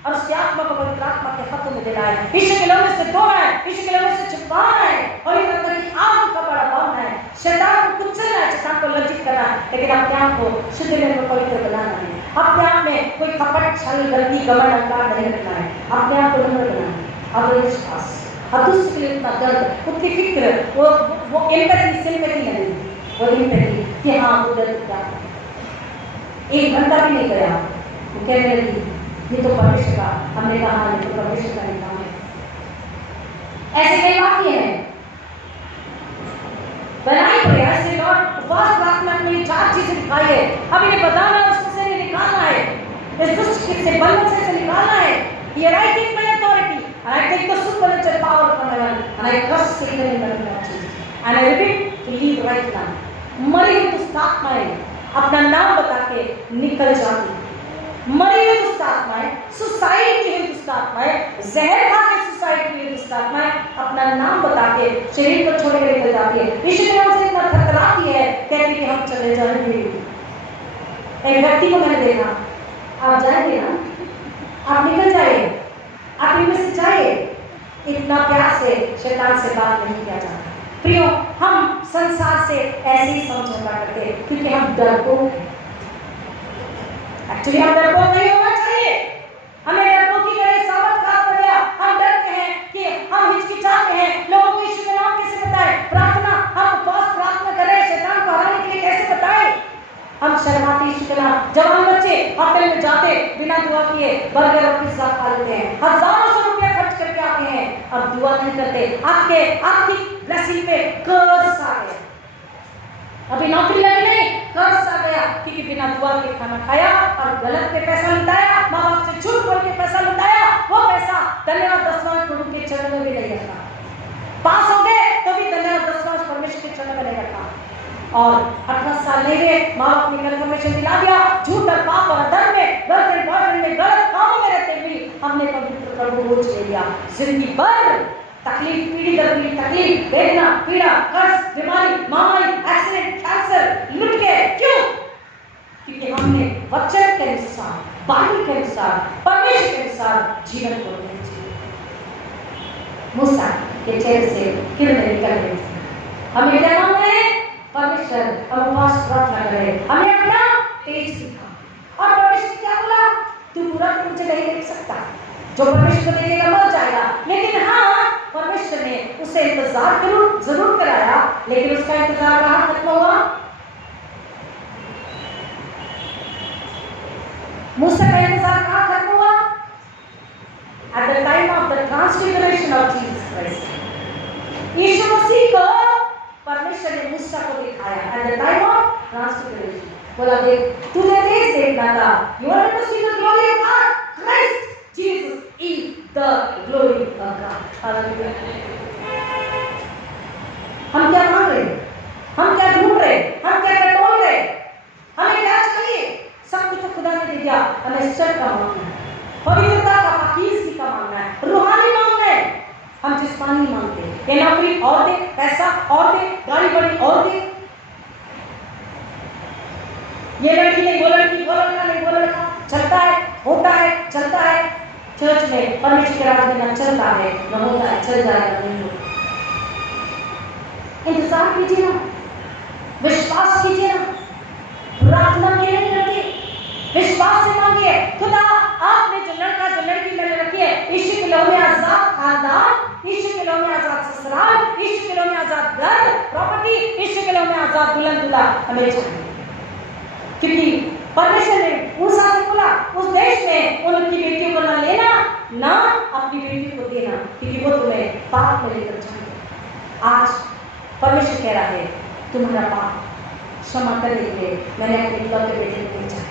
और उसकी आत्मा को पवित्र आत्मा के हाथों में देना है, यीशु के लहू से धोना है, यीशु के लहू से छुपाना है, और ये मतलब कि आग का बड़ा बांधना है, शैतान को कुचलना है, शैतान को लज्जित करना है, लेकिन अपने आप को शुद्ध में पवित्र बनाना है। अपने आप में कोई कपट, छल, गलती, घमंड, अहंकार नहीं रखना है, अपने आप को नम्र बनाना है, और विश्वास, और दूसरे के लिए इतना दर्द, उसकी फिक्र, वो एम्पैथी, सिंपैथी नहीं, वो एम्पैथी कि हाँ वो दर्द क्या है। 1 घंटा भी नहीं गया, वो कहने लगी ये तो परमेश्वर का, हमने कहा ये तो परमेश्वर का निकाम है। ऐसे कई वाक्य हैं, बनाई प्रयास से लॉर्ड उपवास प्रार्थना में 4 चीजें दिखाई है, अब इन्हें बताना, उससे निकालना है, इस दुष्ट से बंधन से निकालना है। Here I take my authority and I take the supernatural power from heaven and I crush Satan in the name of Jesus and I repeat to leave right now। मरी हुई दुष्ट आत्माएं अपना नाम बता के निकल जाती, मरी हुई दुष्ट आत्माएं, सुसाइड की हुई दुष्ट आत्माएं, जहर खा के सुसाइड की हुई दुष्ट आत्माएं अपना नाम बता के शरीर को छोड़ के निकल जाती है। यीशु के नाम से इतना थरथराती है, कहती कि हम चले जाएंगे। एक व्यक्ति को मैंने देखा, आप जाएंगे ना, आप निकल जाइए, आप इनमें से जाइए, इतना प्यार से शैतान से बात नहीं किया जाता। प्रियो, हम संसार से ऐसे ही समझौता करते हैं क्योंकि हम डरपोक हैं। एक्चुअली हम डरपोक नहीं होना चाहिए, हमें डरपोकी का सामर्थ प्राप्त हो गया, हम डरते हैं कि हम हिचकिचाते हैं, लोगों को यीशु का नाम कैसे बताएं, प्रार्थना, हम उपवास प्रार्थना कर रहे हैं, शैतान को हराने के लिए कैसे बताएं, हम शर्माते यीशु के नाम। जवान बच्चे होटल में जाते बिना दुआ किए बर्गर और पिज्जा खा लेते हैं, हजारों सौ रुपया खर्च करके आते हैं, अब दुआ नहीं करते, आपके आर्थिक ब्लेसिंग पे कर्ज आ गया, अभी नौकरी लगी नहीं, कर्ज आ गया क्योंकि बिना दुआ के खाना खाया और गलत पे पैसा लुटाया, माँ बाप से झूठ बोल के पैसा लुटाया, वो पैसा धन्यवाद 10वां प्रभु के चरणों में भी नहीं रखा, पास हो गए तो भी धन्यवाद 10वां परमेश्वर के चरणों में नहीं रखा, और 18 साल ले गए, माँ बाप ने कन्फर्मेशन दिला दिया, झूठ और पाप और अधर्म में, गर्लफ्रेंड बॉयफ्रेंड में, गलत कामों में रहते भी हमने पवित्र प्रभु बोझ ले लिया, जिंदगी भर तकलीफ, पीढ़ी दर पीढ़ी तकलीफ, वेदना, पीड़ा, कर्ज, बीमारी, महामारी, एक्सीडेंट, कैंसर लुट गए। क्यों? क्योंकि हमने वचन के अनुसार, बाइबल के अनुसार, परमेश्वर के अनुसार जीवन को नहीं जिया। मूसा के चेहरे से किरणें निकल रही थी, हमें क्या मांगना है? परमेश्वर, हम उपवास प्रार्थना करें, हमें अपना तेज दिखा। और परमेश्वर क्या बोला? तू पूरा तो मुझे नहीं देख सकता, जो परमेश्वर को देखेगा मर जाएगा। लेकिन हाँ, परमेश्वर ने उसे इंतजार जरूर कराया, लेकिन उसका इंतजार कहाँ खत्म हुआ? मूसा का इंतजार कहाँ खत्म हुआ? At the time of the transfiguration of Jesus Christ, यीशु मसीह को परमेश्वर ने मूसा को दिखाया। At the time of transfiguration, बोला देख, तुझे तेज देखना था। You want to see the glory of God? Christ Jesus is the glory of God. Hallelujah. हम क्या मांग रहे? हम क्या ढूंढ रहे? हम क्या टटोल रहे? हमें क्या चाहिए? सब कुछ तो खुदा ने दे दिया। हमें सच का मांगना है, पवित्रता का, पाकीज़गी का मांगना है, रूहानी मांगना है। हम जिस्मानी मांगते हैं, ये नौकरी और दे, पैसा और दे, गाड़ी बड़ी और दे, ये लड़की नहीं, वो लड़की, वो लड़का नहीं, वो लड़का, चलता है, होता है, चलता है। चर्च में परमेश्वर के राज में न चलता है, न होता है, चल जाएगा, नहीं होता। इंतजार कीजिए ना, विश्वास कीजिए ना, प्रार्थना के लिए रखिए, विश्वास से मांगिए। खुदा, आपने जो लड़का जो लड़की मैंने रखी है, यीशु के नाम में आजाद खानदान, यीशु के नाम में आजाद ससुराल, यीशु के नाम में आजाद घर, प्रॉपर्टी, यीशु के नाम में आजाद दुल्हन दूल्हा हमें चाहिए। क्योंकि परमेश्वर ने मूसा से बोला, उस देश में उनकी बेटियों को न लेना, ना अपनी बेटी को देना, क्योंकि वो तुम्हें पाप में लेकर जाएंगे। आज परमेश्वर कह रहा है, तुम्हारा पाप क्षमा करने के लिए मैंने अपने इकलौते बेटे को भेजा।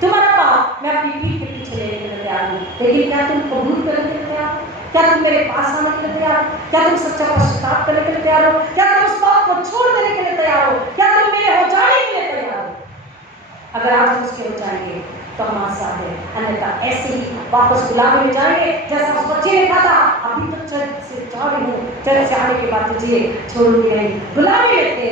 तुम्हारा पाप मैं अपनी पीठ के पीछे लेने के लिए तैयार हूँ, लेकिन क्या तुम कबूल करने के लिए तैयार हो? क्या तुम मेरे पास आने के लिए तैयार हो? क्या तुम सच्चा पश्चाताप करने के लिए तैयार हो? क्या तुम उस पाप को छोड़ देने के लिए तैयार हो? क्या तुम मेरे हो जाने के लिए तैयार हो? अगर आज उसके हो जाएंगे तो हमारे साथ है, अन्यथा ऐसे ही वापस गुलामी में जाएंगे। जैसा उस बच्चे ने कहा था, अभी तक चर्च से जा रही हूँ, चर्च से आने के बाद तुझे छोड़ूंगी नहीं। गुलामी में थे,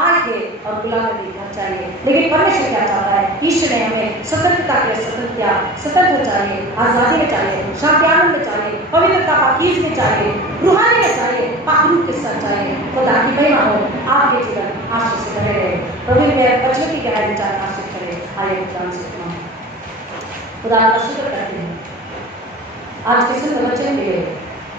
आगे और गुलामी देखना चाहिए। लेकिन परमेश्वर क्या चाहता है? ईश्वर ने हमें स्वतंत्रता के लिए स्वतंत्र किया। स्वतंत्र चाहिए, आजादी में चाहिए, शांति आनंद में चाहिए, पवित्रता पाकीज़ में चाहिए, रूहानी में चाहिए, पाकरूप के साथ चाहिए। खुदा की महिमा हो, आपके जीवन आशीष से भरे रहे। प्रभु मेरे बच्चों की गहराई विचार आशीष करे। आइए खुदा से खुदा का शुक्र करते हैं आज के सुंदर वचन के लिए,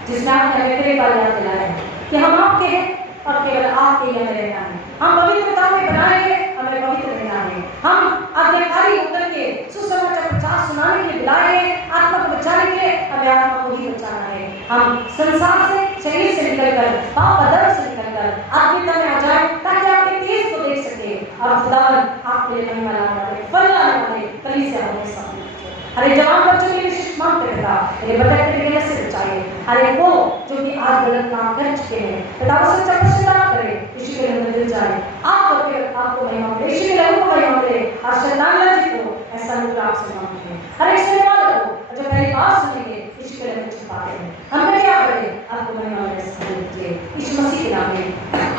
जिसने आपने हमें तेरे बारे याद दिलाया है कि हम आपके हैं और केवल आपके लिए हमें रहना है। हम पवित्रता में बनाएंगे, हमें पवित्र रहना है। हम आज्ञाकारी होकर के सुसमाचार प्रचार सुनाने के लिए बुलाएंगे, आत्मा को बचाने के लिए हमें आत्मा को ही बचाना है। हम संसार से, शरीर से निकलकर, पाप अधर्म से निकलकर आत्मिकता में आ जाए, ताकि आपके तेज को देख सके और खुदावन आपके लिए महिमा लाने वाले, फल लाने वाले कलीसिया हमेशा। अरे जवान बच्चों के लिए विशेष मांग करेगा, अरे भटकते गिरने से बचाए, अरे वो जो कि आज गलत काम कर चुके हैं, पिता को सच्चा पश्चाताप करे, यीशु के नाम में दिल जाए, आपको महिमा मिले, यीशु के नाम में महिमा मिले, और शैतान लज्जित हो, ऐसा लोग आपसे मांगते हैं। हर एक सुनने वालों को जो पहली बात सुनेंगे, यीशु के नाम में छुपाते हैं। हम क्या करें? आपको महिमा मिले, समझिए यीशु मसीह के नाम में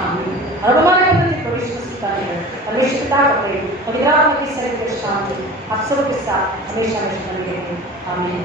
आमीन। और हमारे प्रभु यीशु मसीह का नाम, परमेश्वर पिता का प्रेम और पिता की सर्वश्रेष्ठ शांति आप सबके साथ हमेशा बनी रहे। आमीन।